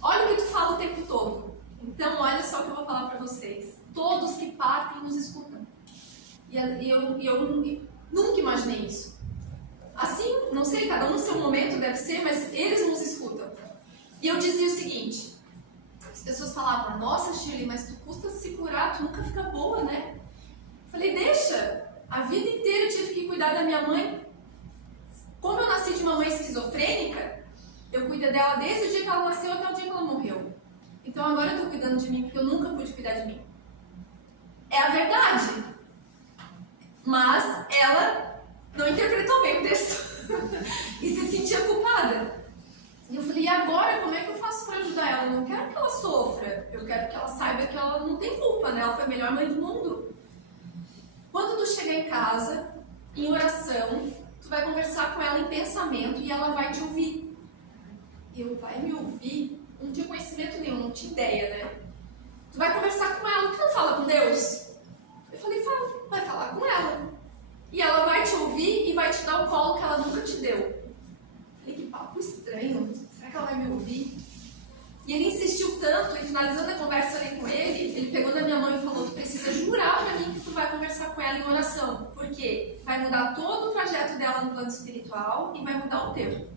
Olha o que tu fala o tempo todo. Então, olha só o que eu vou falar para vocês. Todos que partem nos escutam. E eu nunca imaginei isso. Assim, não sei, cada um no seu momento deve ser, mas eles nos escutam. E eu dizia o seguinte, as pessoas falavam, nossa Shirley, mas tu custa se curar, tu nunca fica boa, né? Eu falei, deixa, a vida inteira eu tive que cuidar da minha mãe. Como eu nasci de uma mãe esquizofrênica, eu cuido dela desde o dia que ela nasceu até o dia que ela morreu. Então agora eu estou cuidando de mim porque eu nunca pude cuidar de mim. É a verdade. Mas ela não interpretou bem o texto e se sentia culpada. E eu falei, e agora como é que eu faço para ajudar ela? Eu não quero que ela sofra, eu quero que ela saiba que ela não tem culpa, né? Ela foi a melhor mãe do mundo. Quando tu chegar em casa, em oração, tu vai conversar com ela em pensamento e ela vai te ouvir. Eu vai me ouvir? Não tinha conhecimento nenhum, não tinha ideia, né? Tu vai conversar com ela, tu não fala com Deus? Eu falei, fala, vai falar com ela. E ela vai te ouvir e vai te dar o colo que ela nunca te deu. Eu falei, que papo estranho, será que ela vai me ouvir? E ele insistiu tanto, e finalizando a conversa ali com ele pegou na minha mão e falou, tu precisa jurar pra mim que tu vai conversar com ela em oração, porque vai mudar todo o trajeto dela no plano espiritual e vai mudar o teu.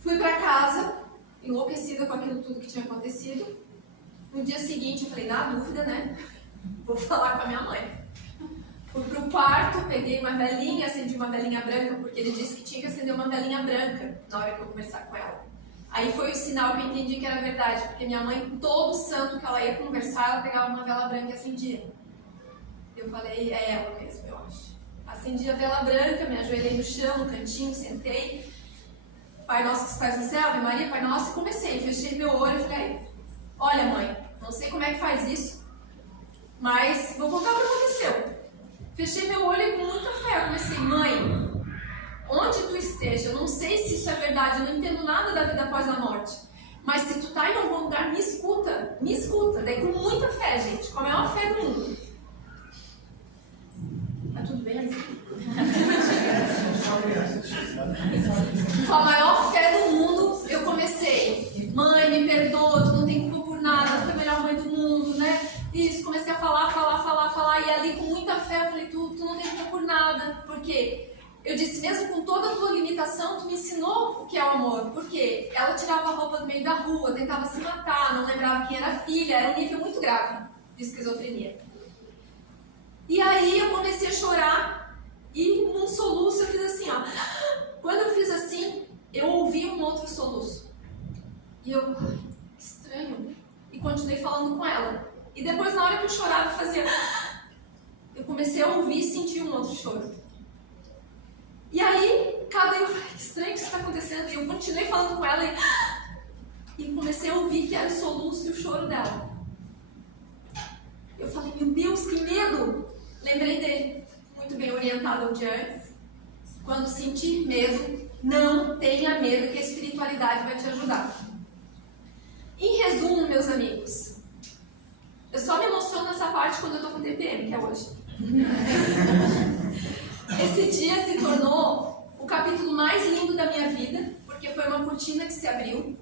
Fui pra casa, enlouquecida com aquilo tudo que tinha acontecido. No dia seguinte eu falei, na dúvida, né? Vou falar com a minha mãe. Fui pro quarto, peguei uma velinha, acendi uma velinha branca, porque ele disse que tinha que acender uma velinha branca na hora que eu conversar com ela. Aí foi o sinal que eu entendi que era verdade, porque minha mãe, todo santo que ela ia conversar, ela pegava uma vela branca e acendia. Eu falei, é ela mesmo, eu acho. Acendi a vela branca, me ajoelhei no chão, no cantinho, sentei. Pai nosso que estás no céu, Ave Maria, Pai nosso, e comecei. Fechei meu olho e falei, olha mãe, não sei como é que faz isso, mas vou contar o que aconteceu. Fechei meu olho e com muita fé eu comecei, mãe, onde tu esteja, eu não sei se isso é verdade, eu não entendo nada da vida após a morte, mas se tu tá em algum lugar, me escuta, daí com muita fé, gente, com a maior fé do mundo. Tá tudo bem, Alice? Com a maior fé do mundo, eu comecei, mãe, me perdoa, tu não tem culpa por nada, tu é a melhor mãe do mundo, né? Isso, comecei a falar, e ali com muita fé eu falei, tu não tem culpa por nada, porque eu disse, mesmo com toda a tua limitação, tu me ensinou o que é o amor, porque ela tirava a roupa do meio da rua, tentava se matar, não lembrava quem era a filha, era um nível muito grave de esquizofrenia. E aí eu comecei a chorar, e num soluço eu fiz assim, ó. Quando eu fiz assim, eu ouvi um outro soluço. E eu, que estranho. E continuei falando com ela. E depois, na hora que eu chorava, eu fazia... Eu comecei a ouvir e sentir um outro choro. E aí, que estranho que isso está acontecendo. E eu continuei falando com ela e comecei a ouvir que era o soluço e o choro dela. Eu falei, meu Deus, que medo! Lembrei dele, muito bem orientado ao de antes. Quando sentir medo, não tenha medo, que a espiritualidade vai te ajudar. Em resumo, meus amigos, eu só me emociono nessa parte quando eu tô com TPM, que é hoje. Esse dia se tornou o capítulo mais lindo da minha vida, porque foi uma cortina que se abriu,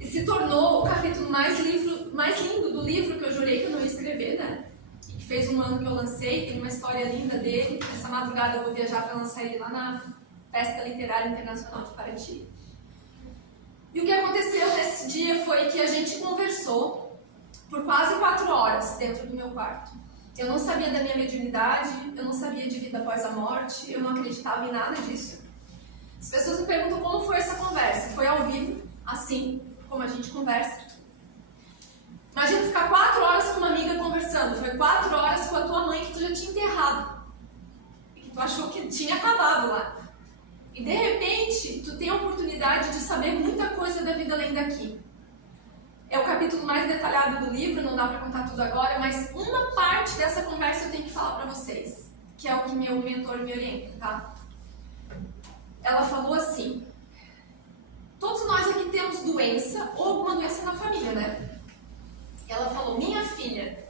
e se tornou o capítulo mais lindo do livro que eu jurei que eu não ia escrever, né? E que fez um ano que eu lancei, tem uma história linda dele. Essa madrugada eu vou viajar para lançar ele lá na Festa Literária Internacional de Paraty. E o que aconteceu nesse dia foi que a gente conversou por quase 4 horas dentro do meu quarto. Eu não sabia da minha mediunidade, eu não sabia de vida após a morte, eu não acreditava em nada disso. As pessoas me perguntam como foi essa conversa. Foi ao vivo, assim como a gente conversa. Imagina ficar 4 horas com uma amiga conversando. Foi 4 horas com a tua mãe que tu já tinha enterrado. E que tu achou que tinha acabado lá. E de repente, tu tem a oportunidade de saber muita coisa da vida além daqui. É o capítulo mais detalhado do livro, não dá pra contar tudo agora, mas uma parte dessa conversa eu tenho que falar pra vocês, que é o que meu mentor me orienta, tá? Ela falou assim, todos nós aqui temos doença ou alguma doença na família, né? Ela falou, minha filha,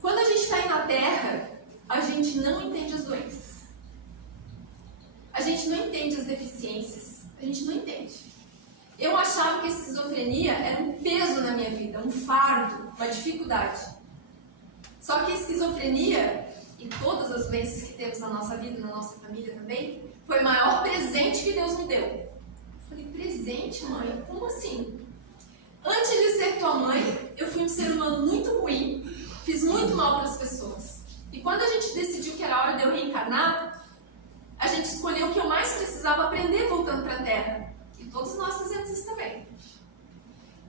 quando a gente está aí na Terra, a gente não entende as doenças. A gente não entende as deficiências. A gente não entende. Eu achava que a esquizofrenia era um peso na minha vida, um fardo, uma dificuldade. Só que a esquizofrenia, e todas as doenças que temos na nossa vida, na nossa família também, foi o maior presente que Deus me deu. Eu falei, presente, mãe? Como assim? Antes de ser tua mãe, eu fui um ser humano muito ruim, fiz muito mal para as pessoas. E quando a gente decidiu que era hora de eu reencarnar, a gente escolheu o que eu mais precisava aprender voltando para a Terra. E todos nós fizemos isso também.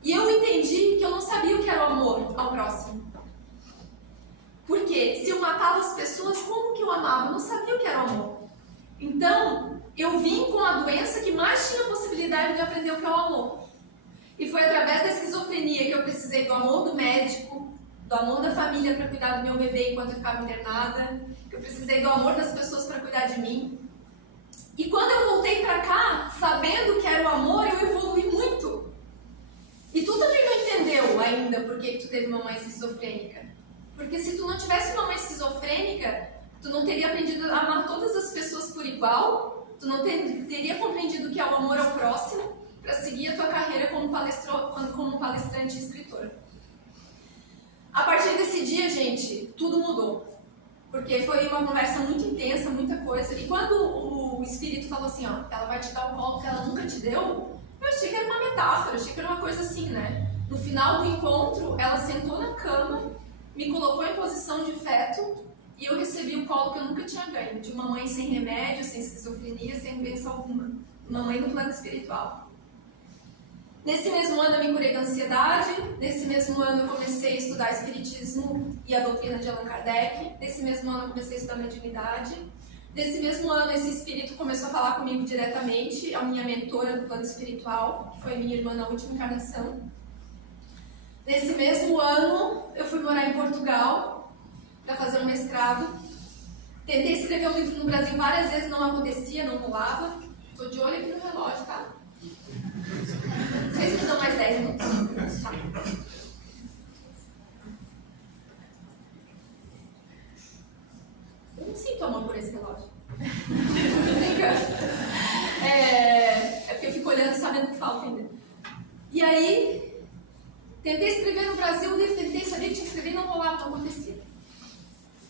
E eu entendi que eu não sabia o que era o amor ao próximo. Porque se eu matava as pessoas, como que eu amava? Eu não sabia o que era o amor. Então, eu vim com a doença que mais tinha possibilidade de aprender o que é o amor. E foi através da esquizofrenia que eu precisei do amor do médico, do amor da família para cuidar do meu bebê enquanto eu ficava internada, que eu precisei do amor das pessoas para cuidar de mim. E quando eu voltei para cá, sabendo que era o amor, eu evolui muito. E tu também não entendeu ainda por que tu teve uma mãe esquizofrênica. Porque se tu não tivesse uma mãe esquizofrênica, tu não teria aprendido a amar todas as pessoas por igual, tu não teria compreendido o que é o amor ao próximo, para seguir a tua carreira como palestrante e escritora. A partir desse dia, gente, tudo mudou. Porque foi uma conversa muito intensa, muita coisa. E quando o espírito falou assim, ó, ela vai te dar o colo que ela nunca te deu, eu achei que era uma metáfora, achei que era uma coisa assim, né? No final do encontro, ela sentou na cama, me colocou em posição de feto e eu recebi o colo que eu nunca tinha ganho, de uma mãe sem remédio, sem esquizofrenia, sem doença alguma. Uma mãe no plano espiritual. Nesse mesmo ano eu me curei da ansiedade, nesse mesmo ano eu comecei a estudar espiritismo e a doutrina de Allan Kardec, nesse mesmo ano eu comecei a estudar mediunidade, nesse mesmo ano esse espírito começou a falar comigo diretamente, a minha mentora do plano espiritual, que foi minha irmã na última encarnação. Nesse mesmo ano eu fui morar em Portugal para fazer um mestrado, tentei escrever um livro no Brasil várias vezes, não acontecia, não rolava, estou de olho aqui no relógio, tá? Vocês me dão mais 10 minutos. Tá. Eu não sinto amor por esse relógio. É porque eu fico olhando sabendo que falta ainda. E aí, tentei escrever no Brasil o livro, tentei, sabia que tinha que escrever e não rolava, não acontecia.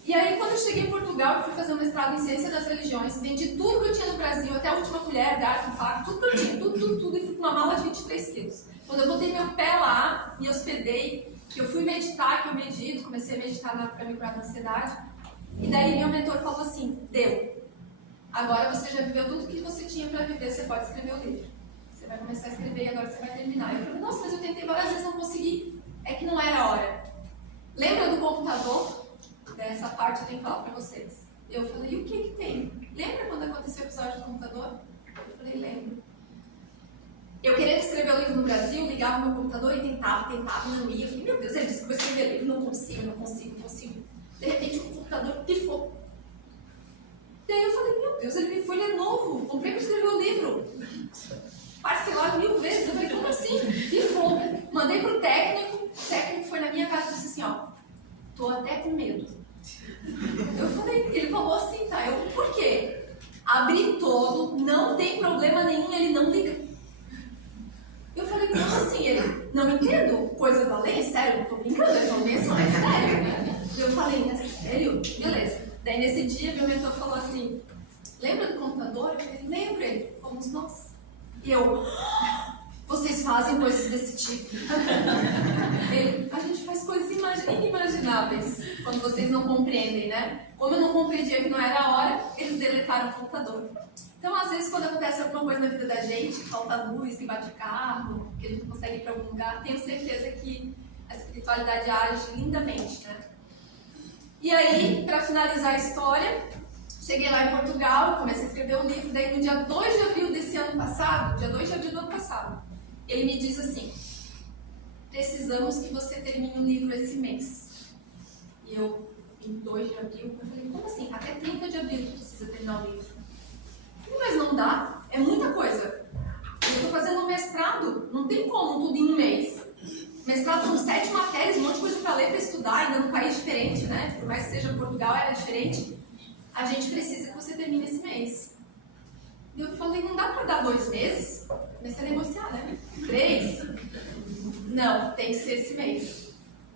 E aí, quando eu cheguei em Portugal, eu fui fazer um mestrado em Ciência das Religiões, vendi tudo que eu tinha no Brasil, até a última colher, garfo, faca, tudo que eu tinha, tudo, e fui com uma mala de 23 quilos. Quando eu botei meu pé lá, me hospedei, que eu fui meditar, que eu medito, comecei a meditar para me curar da ansiedade, e daí meu mentor falou assim, deu, agora você já viveu tudo que você tinha para viver, você pode escrever o livro. Você vai começar a escrever e agora você vai terminar. Eu falei, nossa, mas eu tentei várias vezes, não consegui. É que não era a hora. Lembra do computador? Dessa parte eu tenho que falar pra vocês. Eu falei, e o que tem? Lembra quando aconteceu o episódio do computador? Eu falei, lembro. Eu queria escrever o livro no Brasil, ligava o meu computador e tentava, não ia. Eu falei, meu Deus, ele disse que vou escrever livro, não consigo. De repente o computador pifou. Daí eu falei, meu Deus, ele é novo, comprei para escrever o livro. Parcelado 1000 vezes. Eu falei, como assim? Pifou. Mandei pro técnico, o técnico foi na minha casa e disse assim, ó, tô até com medo. Eu falei, ele falou assim, tá? Eu, por quê? Abri todo, não tem problema nenhum, ele não liga. Eu falei, como assim? Ele, não entendo, coisa da lei, sério, não tô brincando, eles não pensam, é sério. Eu falei, é sério? Beleza. Daí nesse dia, meu mentor falou assim, lembra do computador? Eu falei, lembro, ele, fomos nós. E eu, vocês fazem coisas desse tipo? Ele, a gente faz coisas inimagináveis quando vocês não compreendem, né? Como eu não compreendia que não era a hora, eles deletaram o computador. Então, às vezes, quando acontece alguma coisa na vida da gente, falta luz, que bate o carro, que a gente não consegue ir para algum lugar, tenho certeza que a espiritualidade age lindamente, né? E aí, para finalizar a história, cheguei lá em Portugal, comecei a escrever o livro, daí no dia 2 de abril desse ano passado, dia 2 de abril do ano passado, ele me diz assim, precisamos que você termine o livro esse mês. E eu, em 2 de abril, eu falei, como assim? Até 30 de abril tu precisa terminar o livro. Mas não dá, é muita coisa. estou fazendo um mestrado, não tem como tudo em um mês. Mestrado são 7 matérias, um monte de coisa para ler, para estudar, ainda num país diferente, né? Por mais que seja Portugal, era diferente. A gente precisa que você termine esse mês. E eu falei, não dá para dar 2 meses? Comecei a negociar, né? 3? Não, tem que ser esse mês.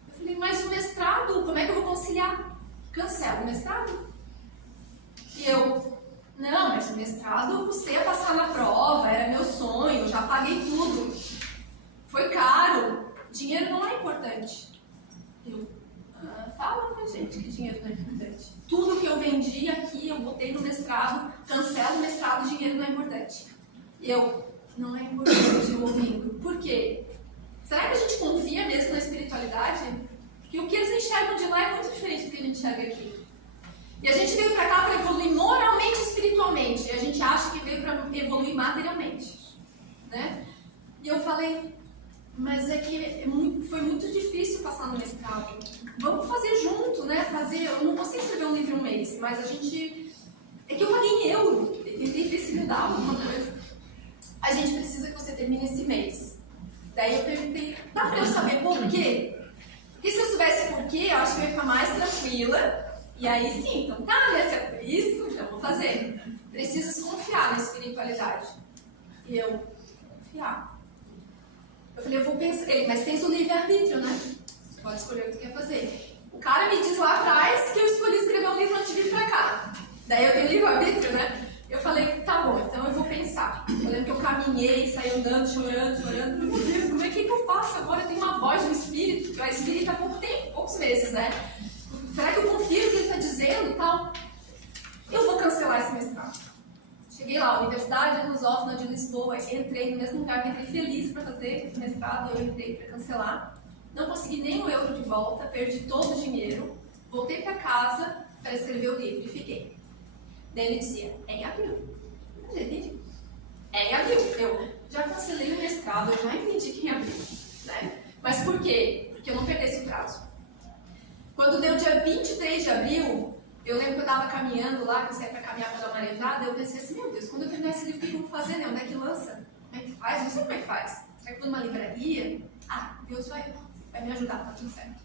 Eu falei, mas o mestrado, como é que eu vou conciliar? Cancela o mestrado? E eu, não, mas o mestrado custei a passar na prova, era meu sonho, já paguei tudo. Foi caro. Dinheiro não é importante. Eu, fala pra gente que dinheiro não é importante. Tudo que eu vendi aqui, eu botei no mestrado, cancelo o mestrado, dinheiro não é importante. Eu, não é importante eu ouvindo. Por quê? Será que a gente confia mesmo na espiritualidade? Porque o que eles enxergam de lá é muito diferente do que a gente enxerga aqui. E a gente veio pra cá para evoluir moralmente e espiritualmente. E a gente acha que veio para evoluir materialmente. Né? E eu falei, mas é que foi muito difícil passar no mestrado. Vamos fazer junto, né? Eu não consigo escrever um livro em um mês, mas a gente... É que eu paguei em euro. Eu tentei ver se mudava alguma coisa. A gente precisa que você termine esse mês. Daí eu perguntei, dá pra eu saber por quê? Porque se eu soubesse por quê, eu acho que eu ia ficar mais tranquila. E aí sim, então tá, né? Se é por isso, então vou fazer. Preciso confiar na espiritualidade. E eu, confiar. Eu falei, eu vou pensar, mas tens o livre-arbítrio, né? Você pode escolher o que tu quer fazer. O cara me diz lá atrás que eu escolhi escrever um livro antes de vir pra cá. Daí eu tenho livre-arbítrio, né? Eu falei, tá bom, então eu vou pensar. Eu lembro que eu caminhei, saí andando, chorando. Falei, meu Deus, como é que eu faço agora? Eu tenho uma voz, um espírito, que é espírita há pouco tempo, poucos meses, né? Será que eu confio no que ele está dizendo e tal? Eu vou cancelar esse mestrado. Cheguei lá, Universidade Lusófona de Lisboa, entrei no mesmo lugar, entrei feliz para fazer esse mestrado, eu entrei para cancelar. Não consegui nem um euro de volta, perdi todo o dinheiro, voltei para casa para escrever o livro e fiquei. Daí ele dizia, é em abril. Eu já entendi. É em abril. Eu já cancelei o mestrado, eu já entendi que é em abril. Né? Mas por quê? Porque eu não perdesse o prazo. Quando deu dia 23 de abril, eu lembro que eu estava caminhando lá, que eu saí para caminhar para dar uma arejada, eu pensei assim, meu Deus, quando eu terminar esse livro, o que eu vou fazer, né? Onde é que lança? Como é que faz? Não sei como é que faz. Será que eu vou numa livraria? Ah, Deus vai me ajudar, tá tudo certo.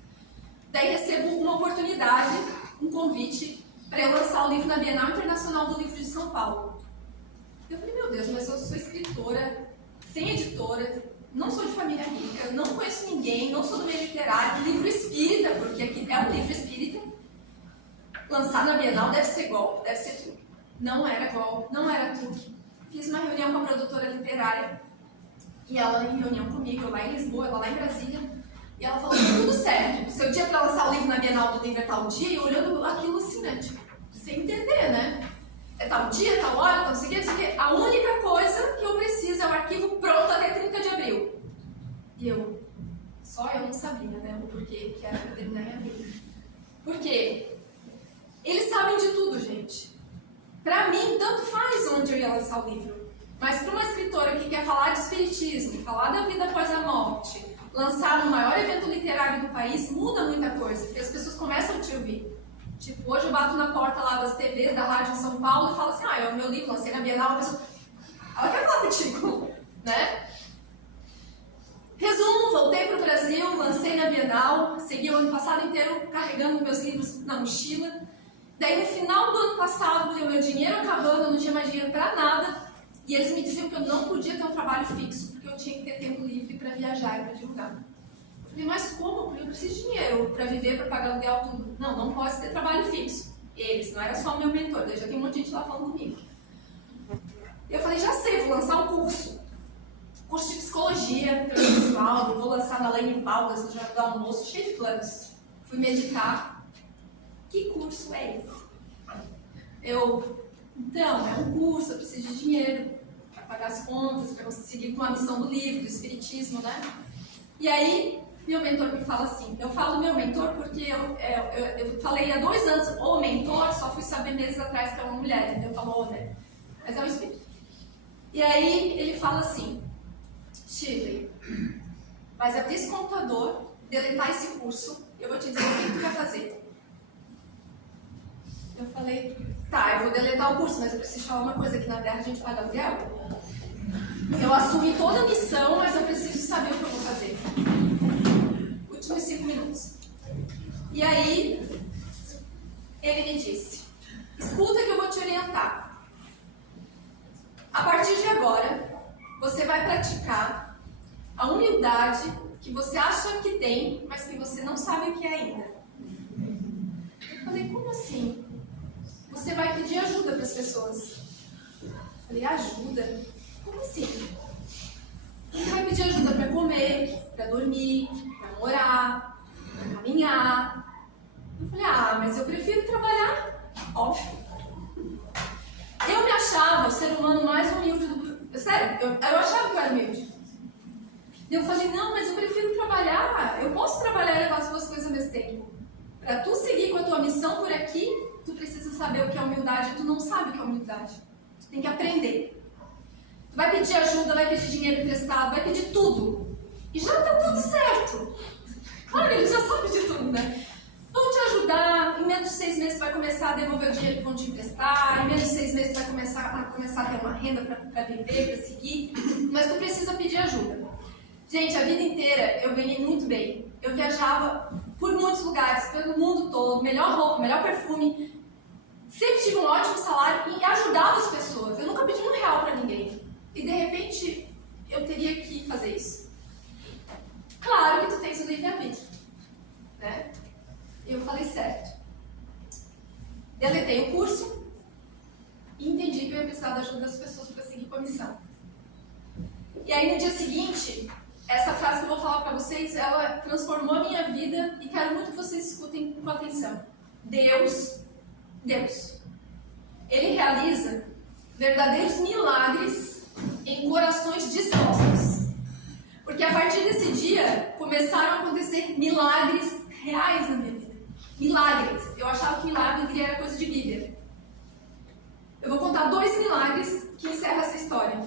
Daí recebo uma oportunidade, um convite, para eu lançar o livro na Bienal Internacional do Livro de São Paulo. Eu falei, meu Deus, mas eu sou escritora, sem editora, não sou de família rica, não conheço ninguém, não sou do meio literário, livro espírita, porque aqui é um livro espírita. Lançar na Bienal deve ser golpe, deve ser truque. Não era golpe, não era truque. Fiz uma reunião com a produtora literária, e ela em reunião comigo, eu lá em Lisboa, ela lá em Brasília, e ela falou, tudo certo, seu dia para lançar o livro na Bienal do Livro é tal dia, e eu olhando aquilo assim, né, tipo, sem entender, né? É tal dia, tal hora, tal não sei o que, a única coisa que eu preciso é o arquivo pronto até 30 de abril. E eu, só eu não sabia, né, o porquê que era para terminar em abril. Por quê? Eles sabem de tudo, gente. Pra mim, tanto faz onde eu ia lançar o livro. Mas para uma escritora que quer falar de espiritismo, falar da vida após a morte, lançar no maior evento literário do país, muda muita coisa, porque as pessoas começam a te ouvir. Tipo, hoje eu bato na porta lá das TVs, da rádio em São Paulo e falo assim, é o meu livro, lancei na Bienal, a pessoa, ela quer falar contigo, né? Resumo, voltei para o Brasil, lancei na Bienal, segui o ano passado inteiro carregando meus livros na mochila. Daí no final do ano passado, o meu dinheiro acabando, eu não tinha mais dinheiro para nada, e eles me diziam que eu não podia ter um trabalho fixo, porque eu tinha que ter tempo livre para viajar e para divulgar. Eu falei, mas como? Porque eu preciso de dinheiro para viver, para pagar aluguel, tudo. Não, não pode ter trabalho fixo. Eles, não era só o meu mentor, daí já tem um monte de gente lá falando comigo. Eu falei, já sei, vou lançar um curso. Curso de psicologia, pessoal, vou lançar na Lane Baldas, no Jardim do Almoço, cheio de planos. Fui meditar. Que curso é esse? Então, é um curso, eu preciso de dinheiro para pagar as contas, para conseguir com a missão do livro, do espiritismo, né? E aí, meu mentor me fala assim, eu falo meu mentor porque eu falei há 2 anos, o mentor, só fui saber meses atrás que é uma mulher, então eu falo, né? Mas é um espírito. E aí, ele fala assim, Shirley, vais abrir esse computador, deletar esse curso, eu vou te dizer o que tu quer fazer. Eu falei, tá, eu vou deletar o curso, mas eu preciso falar uma coisa, aqui na Terra a gente paga aluguel. Eu assumi toda a missão, mas eu preciso saber o que eu vou fazer. Últimos 5 minutos. E aí, ele me disse, escuta que eu vou te orientar. A partir de agora, você vai praticar a humildade que você acha que tem, mas que você não sabe o que é ainda. Eu falei, como assim? Você vai pedir ajuda para as pessoas. Eu falei, ajuda? Como assim? Você vai pedir ajuda para comer, para dormir, para morar, para caminhar. Eu falei, mas eu prefiro trabalhar. Óbvio. Eu me achava o ser humano mais humilde do... Sério, eu achava que eu era humilde. Eu falei, não, mas eu prefiro trabalhar. Eu posso trabalhar e levar as duas coisas ao mesmo tempo. Para tu seguir com a tua missão por aqui, tu precisa saber o que é humildade. Tu não sabe o que é humildade. Tu tem que aprender. Tu vai pedir ajuda, vai pedir dinheiro emprestado, vai pedir tudo. E já tá tudo certo. Claro, ele já sabe de tudo, né? Vão te ajudar, em menos de 6 meses tu vai começar a devolver o dinheiro que vão te emprestar, em menos de 6 meses tu vai começar a ter uma renda para viver, para seguir, mas tu precisa pedir ajuda. Gente, a vida inteira eu ganhei muito bem. Eu viajava por muitos lugares, pelo mundo todo, melhor roupa, melhor perfume. Sempre tive um ótimo salário e ajudava as pessoas. Eu nunca pedi R$1 para ninguém. E de repente, eu teria que fazer isso. Claro que tu tens o livre-arbítrio, né? E eu falei certo. Deletei o curso e entendi que eu ia precisar da ajuda das pessoas para seguir com a missão. E aí, no dia seguinte, essa frase que eu vou falar para vocês, ela transformou a minha vida e quero muito que vocês escutem com atenção. Deus, Ele realiza verdadeiros milagres em corações dispostos. Porque a partir desse dia, começaram a acontecer milagres reais na minha vida. Milagres. Eu achava que milagre era coisa de Bíblia. Eu vou contar 2 milagres que encerram essa história.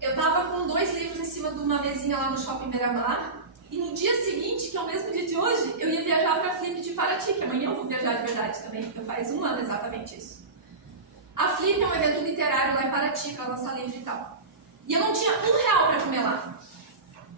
Eu estava com 2 livros em cima de uma mesinha lá no Shopping Beira-Mar. E no dia seguinte, que é o mesmo dia de hoje, eu ia viajar para a Flip de Paraty, que amanhã eu vou viajar de verdade também, porque faz 1 ano exatamente isso. A Flip é um evento literário lá em Paraty, para lançar livro e tal. E eu não tinha R$1 para comer lá.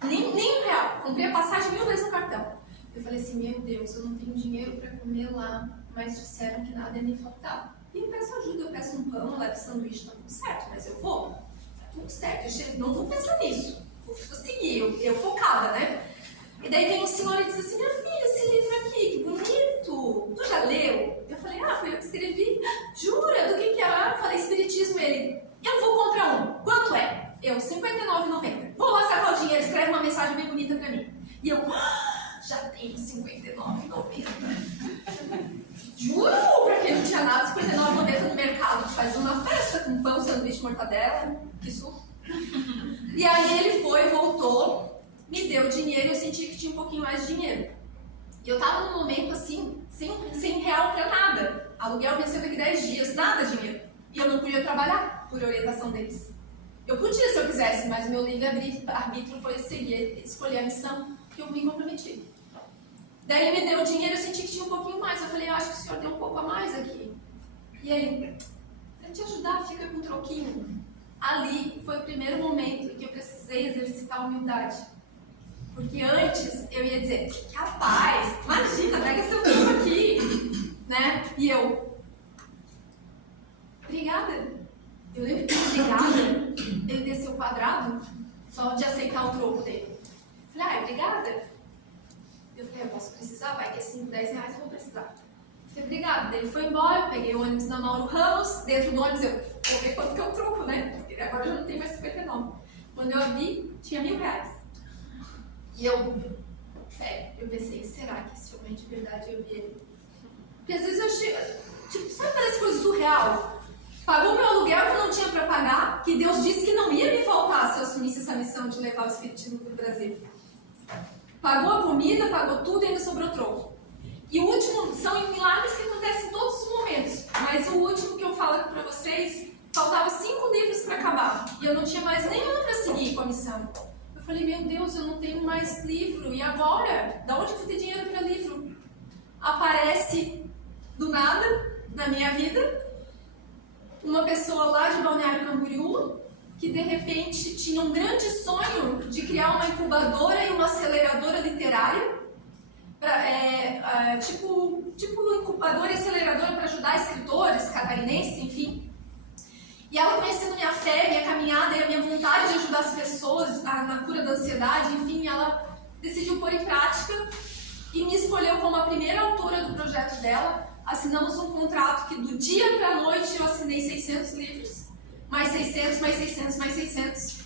Nem R$1. Comprei a passagem 1000 vezes no cartão. Eu falei assim, meu Deus, eu não tenho dinheiro para comer lá, mas disseram que nada ia me faltar. E eu peço ajuda, eu peço um pão, eu levo sanduíche, tá tudo certo, mas eu vou. Tá tudo certo, eu não vou pensar nisso. Vou seguir, eu focada, né? E daí vem um senhor e diz assim, minha filha, esse livro aqui, que bonito, tu já leu? Eu falei, foi eu que escrevi. Jura? Do que é? Eu falei, Espiritismo. Ele, eu vou comprar um. Quanto é? Eu, R$59,90. Vou lá sacar o dinheiro, escreve uma mensagem bem bonita pra mim. E eu, já tenho R$59,90. Juro? Pra quem não tinha nada, R$59,90 no mercado. Tu faz uma festa com pão, sanduíche, mortadela. Que suco. E aí ele foi, voltou, me deu dinheiro e eu senti que tinha um pouquinho mais de dinheiro. E eu tava num momento assim, sem R$1 pra nada. Aluguel venceu daqui 10 dias, nada de dinheiro. E eu não podia trabalhar por orientação deles. Eu podia se eu quisesse, mas o meu livre-arbítrio foi seguir, escolher a missão que eu me comprometi. Daí ele me deu o dinheiro, eu senti que tinha um pouquinho mais. Eu falei, eu acho que o senhor deu um pouco a mais aqui. E ele, para te ajudar, fica com um troquinho. Ali foi o primeiro momento em que eu precisei exercitar a humildade. Porque antes eu ia dizer, rapaz, imagina, pega seu tempo aqui, né? E eu, obrigada. Eu lembro que obrigada, ele desceu quadrado só de aceitar o troco dele. Eu falei, obrigada. Eu falei, eu posso precisar, vai que é 5, 10 reais eu vou precisar. Eu falei, obrigada. Ele foi embora, eu peguei o ônibus na Mauro Ramos, dentro do ônibus eu vou ver quanto que é o troco, né? Porque agora eu já não tenho mais 59. Quando eu vi, tinha R$1.000. E eu, sério, eu pensei, será que esse homem de verdade eu vi ele? Porque às vezes eu chego, tipo, sabe aquelas coisas surreal? Pagou meu aluguel que eu não tinha para pagar, que Deus disse que não ia me faltar se eu assumisse essa missão de levar o Espiritismo para o Brasil. Pagou a comida, pagou tudo e ainda sobrou troco. E o último, são milagres que acontecem em todos os momentos, mas o último que eu falo aqui para vocês, faltava 5 livros para acabar, e eu não tinha mais nenhum para seguir com a missão. Eu falei, meu Deus, eu não tenho mais livro, e agora? Da onde eu vou ter dinheiro para livro? Aparece do nada, na minha vida, uma pessoa lá de Balneário Camboriú que de repente tinha um grande sonho de criar uma incubadora e uma aceleradora literária, tipo incubadora e aceleradora para ajudar escritores catarinenses, enfim. E ela, conhecendo minha fé, minha caminhada e a minha vontade de ajudar as pessoas na cura da ansiedade, enfim, ela decidiu pôr em prática e me escolheu como a primeira autora do projeto dela. Assinamos um contrato que do dia para a noite eu assinei 600 livros, mais 600, mais 600, mais 600.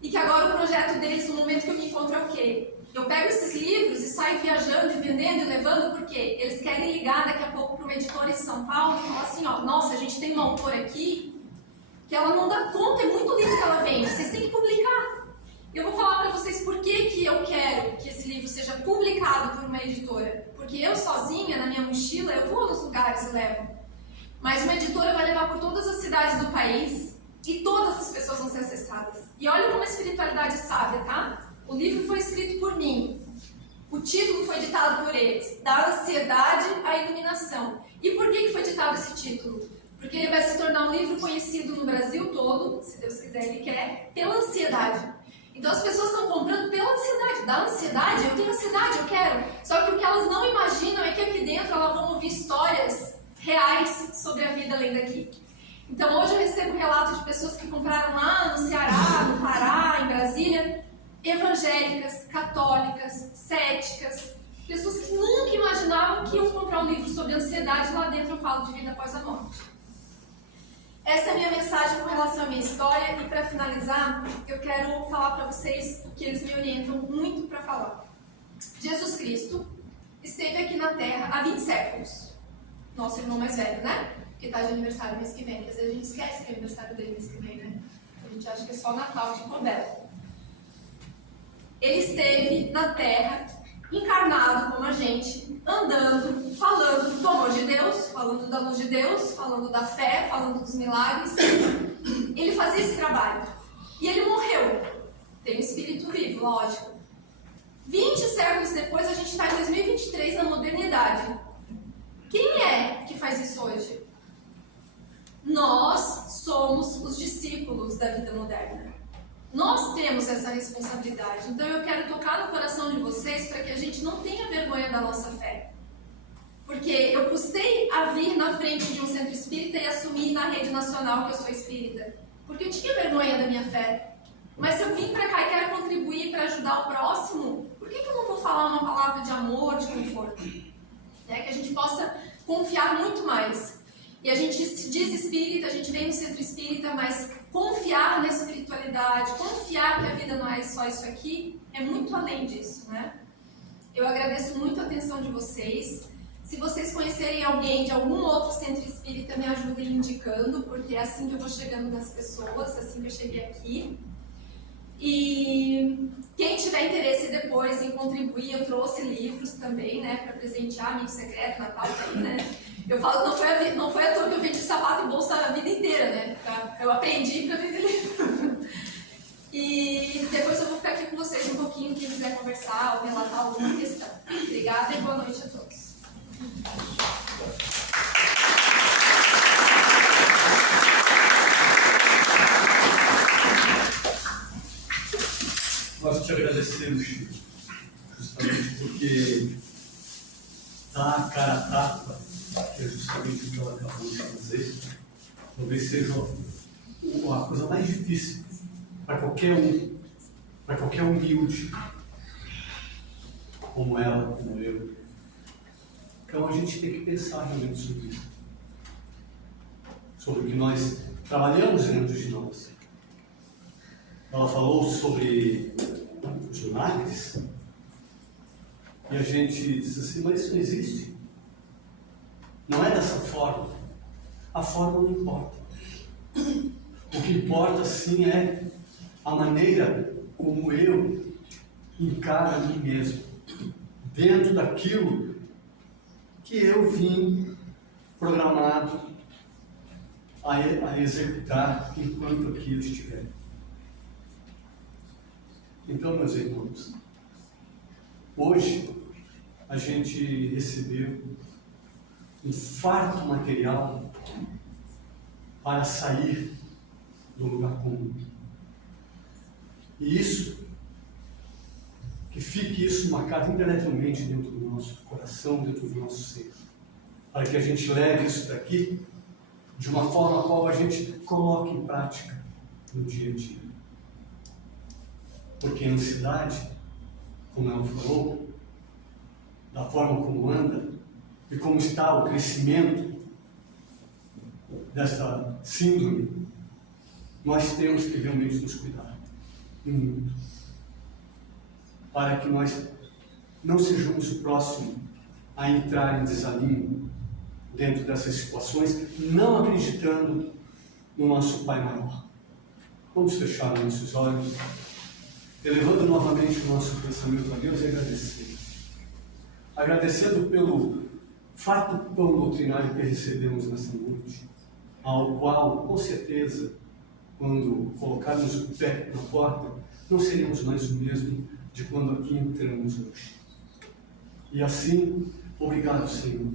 E que agora o projeto deles, no momento que eu me encontro, é o quê? Eu pego esses livros e saio viajando e vendendo e levando, porque eles querem ligar daqui a pouco para uma editora em São Paulo e falar assim, ó, nossa, a gente tem uma autora aqui que ela não dá conta, é muito livro que ela vende, vocês têm que publicar. Eu vou falar para vocês por que eu quero que esse livro seja publicado por uma editora. Porque eu sozinha, na minha mochila, eu vou nos lugares e levo. Mas uma editora vai levar por todas as cidades do país e todas as pessoas vão ser acessadas. E olha como a espiritualidade é sábia, tá? O livro foi escrito por mim. O título foi ditado por eles. Da ansiedade à iluminação. E por que foi ditado esse título? Porque ele vai se tornar um livro conhecido no Brasil todo, se Deus quiser, ele quer, pela ansiedade. Então as pessoas estão comprando pela ansiedade. Da ansiedade, eu tenho ansiedade, eu quero. Só que o que elas não imaginam é que aqui dentro elas vão ouvir histórias reais sobre a vida além daqui. Então hoje eu recebo relatos de pessoas que compraram lá no Ceará, no Pará, em Brasília, evangélicas, católicas, céticas, pessoas que nunca imaginavam que iam comprar um livro sobre ansiedade. Lá dentro eu falo de vida após a morte. Essa é a minha mensagem com relação à minha história, e para finalizar, eu quero falar para vocês o que eles me orientam muito para falar. Jesus Cristo esteve aqui na Terra há 20 séculos. Nosso irmão mais velho, né? Que está de aniversário mês que vem, porque às vezes a gente esquece que é aniversário dele mês que vem, né? A gente acha que é só Natal de Cordel. Ele esteve na Terra, encarnado como a gente, andando, falando do amor de Deus, falando da luz de Deus, falando da fé, falando dos milagres. Ele fazia esse trabalho. E ele morreu. Tem um espírito vivo, lógico. 20 séculos depois, a gente está em 2023, na modernidade. Quem é que faz isso hoje? Nós somos os discípulos da vida moderna. Nós temos essa responsabilidade. Então eu quero tocar no coração de vocês para que a gente não tenha vergonha da nossa fé. Porque eu custei a vir na frente de um centro espírita e assumir na rede nacional que eu sou espírita. Porque eu tinha vergonha da minha fé. Mas se eu vim para cá e quero contribuir para ajudar o próximo, por que eu não vou falar uma palavra de amor, de conforto? Que a gente possa confiar muito mais. E a gente se diz espírita, a gente vem no centro espírita, mas confiar na espiritualidade, confiar que a vida não é só isso aqui, é muito além disso, né? Eu agradeço muito a atenção de vocês. Se vocês conhecerem alguém de algum outro centro espírita, me ajudem indicando, porque é assim que eu vou chegando nas pessoas, assim que eu cheguei aqui. E quem tiver interesse depois em contribuir, eu trouxe livros também, né, para presentear, amigo secreto, Natal, né? Eu falo que não foi à toa que eu vendi sapato e bolsa a vida inteira, né? Eu aprendi para vender livro. E depois eu vou ficar aqui com vocês um pouquinho, quem quiser conversar ou relatar alguma questão. Obrigada e boa noite a todos. Nós te agradecemos, Chico, justamente porque dar a cara a tapa, que é justamente o que ela acabou de dizer, talvez seja a coisa mais difícil para qualquer humilde, como ela, como eu. Então a gente tem que pensar realmente sobre isso, sobre o que nós trabalhamos dentro de nós. Ela falou sobre os milagres e a gente disse assim, mas isso não existe. Não é dessa forma. A forma não importa. O que importa sim é a maneira como eu encaro a mim mesmo, dentro daquilo que eu vim programado a executar enquanto aqui eu estiver. Então, meus irmãos, hoje a gente recebeu um farto material para sair do lugar comum. E isso, que fique isso marcado indelevelmente dentro do nosso coração, dentro do nosso ser, para que a gente leve isso daqui de uma forma a qual a gente coloque em prática no dia a dia. Porque a ansiedade, como ela falou, da forma como anda e como está o crescimento dessa síndrome, nós temos que realmente nos cuidar muito, para que nós não sejamos o próximo a entrar em desalinho dentro dessas situações, não acreditando no nosso Pai maior. Vamos fechar nossos olhos, elevando novamente o nosso pensamento a Deus e agradecer. Agradecendo pelo farto pão doutrinário que recebemos nessa noite, ao qual, com certeza, quando colocarmos o pé na porta, não seremos mais o mesmo de quando aqui entramos hoje. E assim, obrigado, Senhor.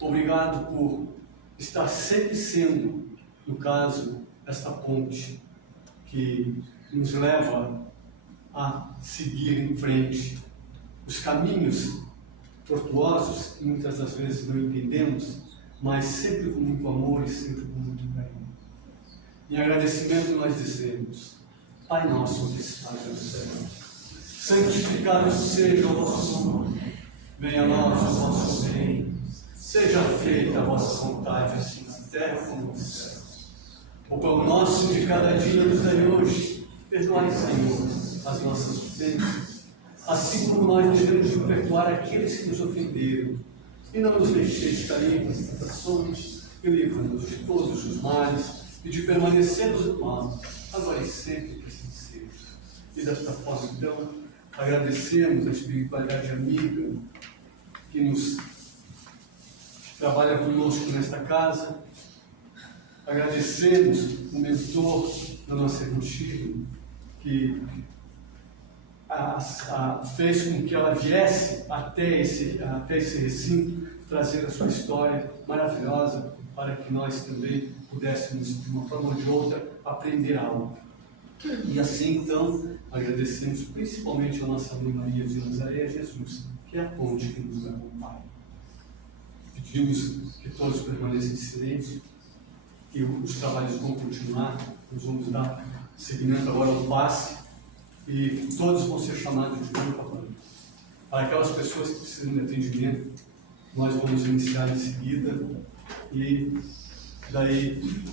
Obrigado por estar sempre sendo, no caso, esta ponte que nos leva a seguir em frente os caminhos tortuosos que muitas das vezes não entendemos, mas sempre com muito amor e sempre com muito carinho. Em agradecimento nós dizemos: Pai nosso que estás no céu, santificado seja o vosso nome, venha a nós o vosso reino, seja feita a vossa vontade, assim na terra como no céu. O pão nosso de cada dia nos dai hoje, perdoai, Senhor, as nossas ofensas, assim como nós devemos perdoar aqueles que nos ofenderam, e não nos deixeis cair nas tentações, e livra-nos de todos os males, e de permanecermos no mal, agora e sempre que assim seja. E desta forma, então, agradecemos a espiritualidade amiga que trabalha conosco nesta casa, agradecemos o mentor da nossa irmã Shirley, que fez com que ela viesse até esse recinto trazer a sua história maravilhosa para que nós também pudéssemos, de uma forma ou de outra, aprender algo. E assim, então, agradecemos principalmente a nossa mãe Maria de Nazaré, Jesus, que é a ponte que nos leva ao Pai. Pedimos que todos permaneçam em silêncio, que os trabalhos vão continuar, nós vamos dar seguimento agora ao passe, e todos vão ser chamados de banco a banco. Para aquelas pessoas que precisam de atendimento, nós vamos iniciar em seguida, e daí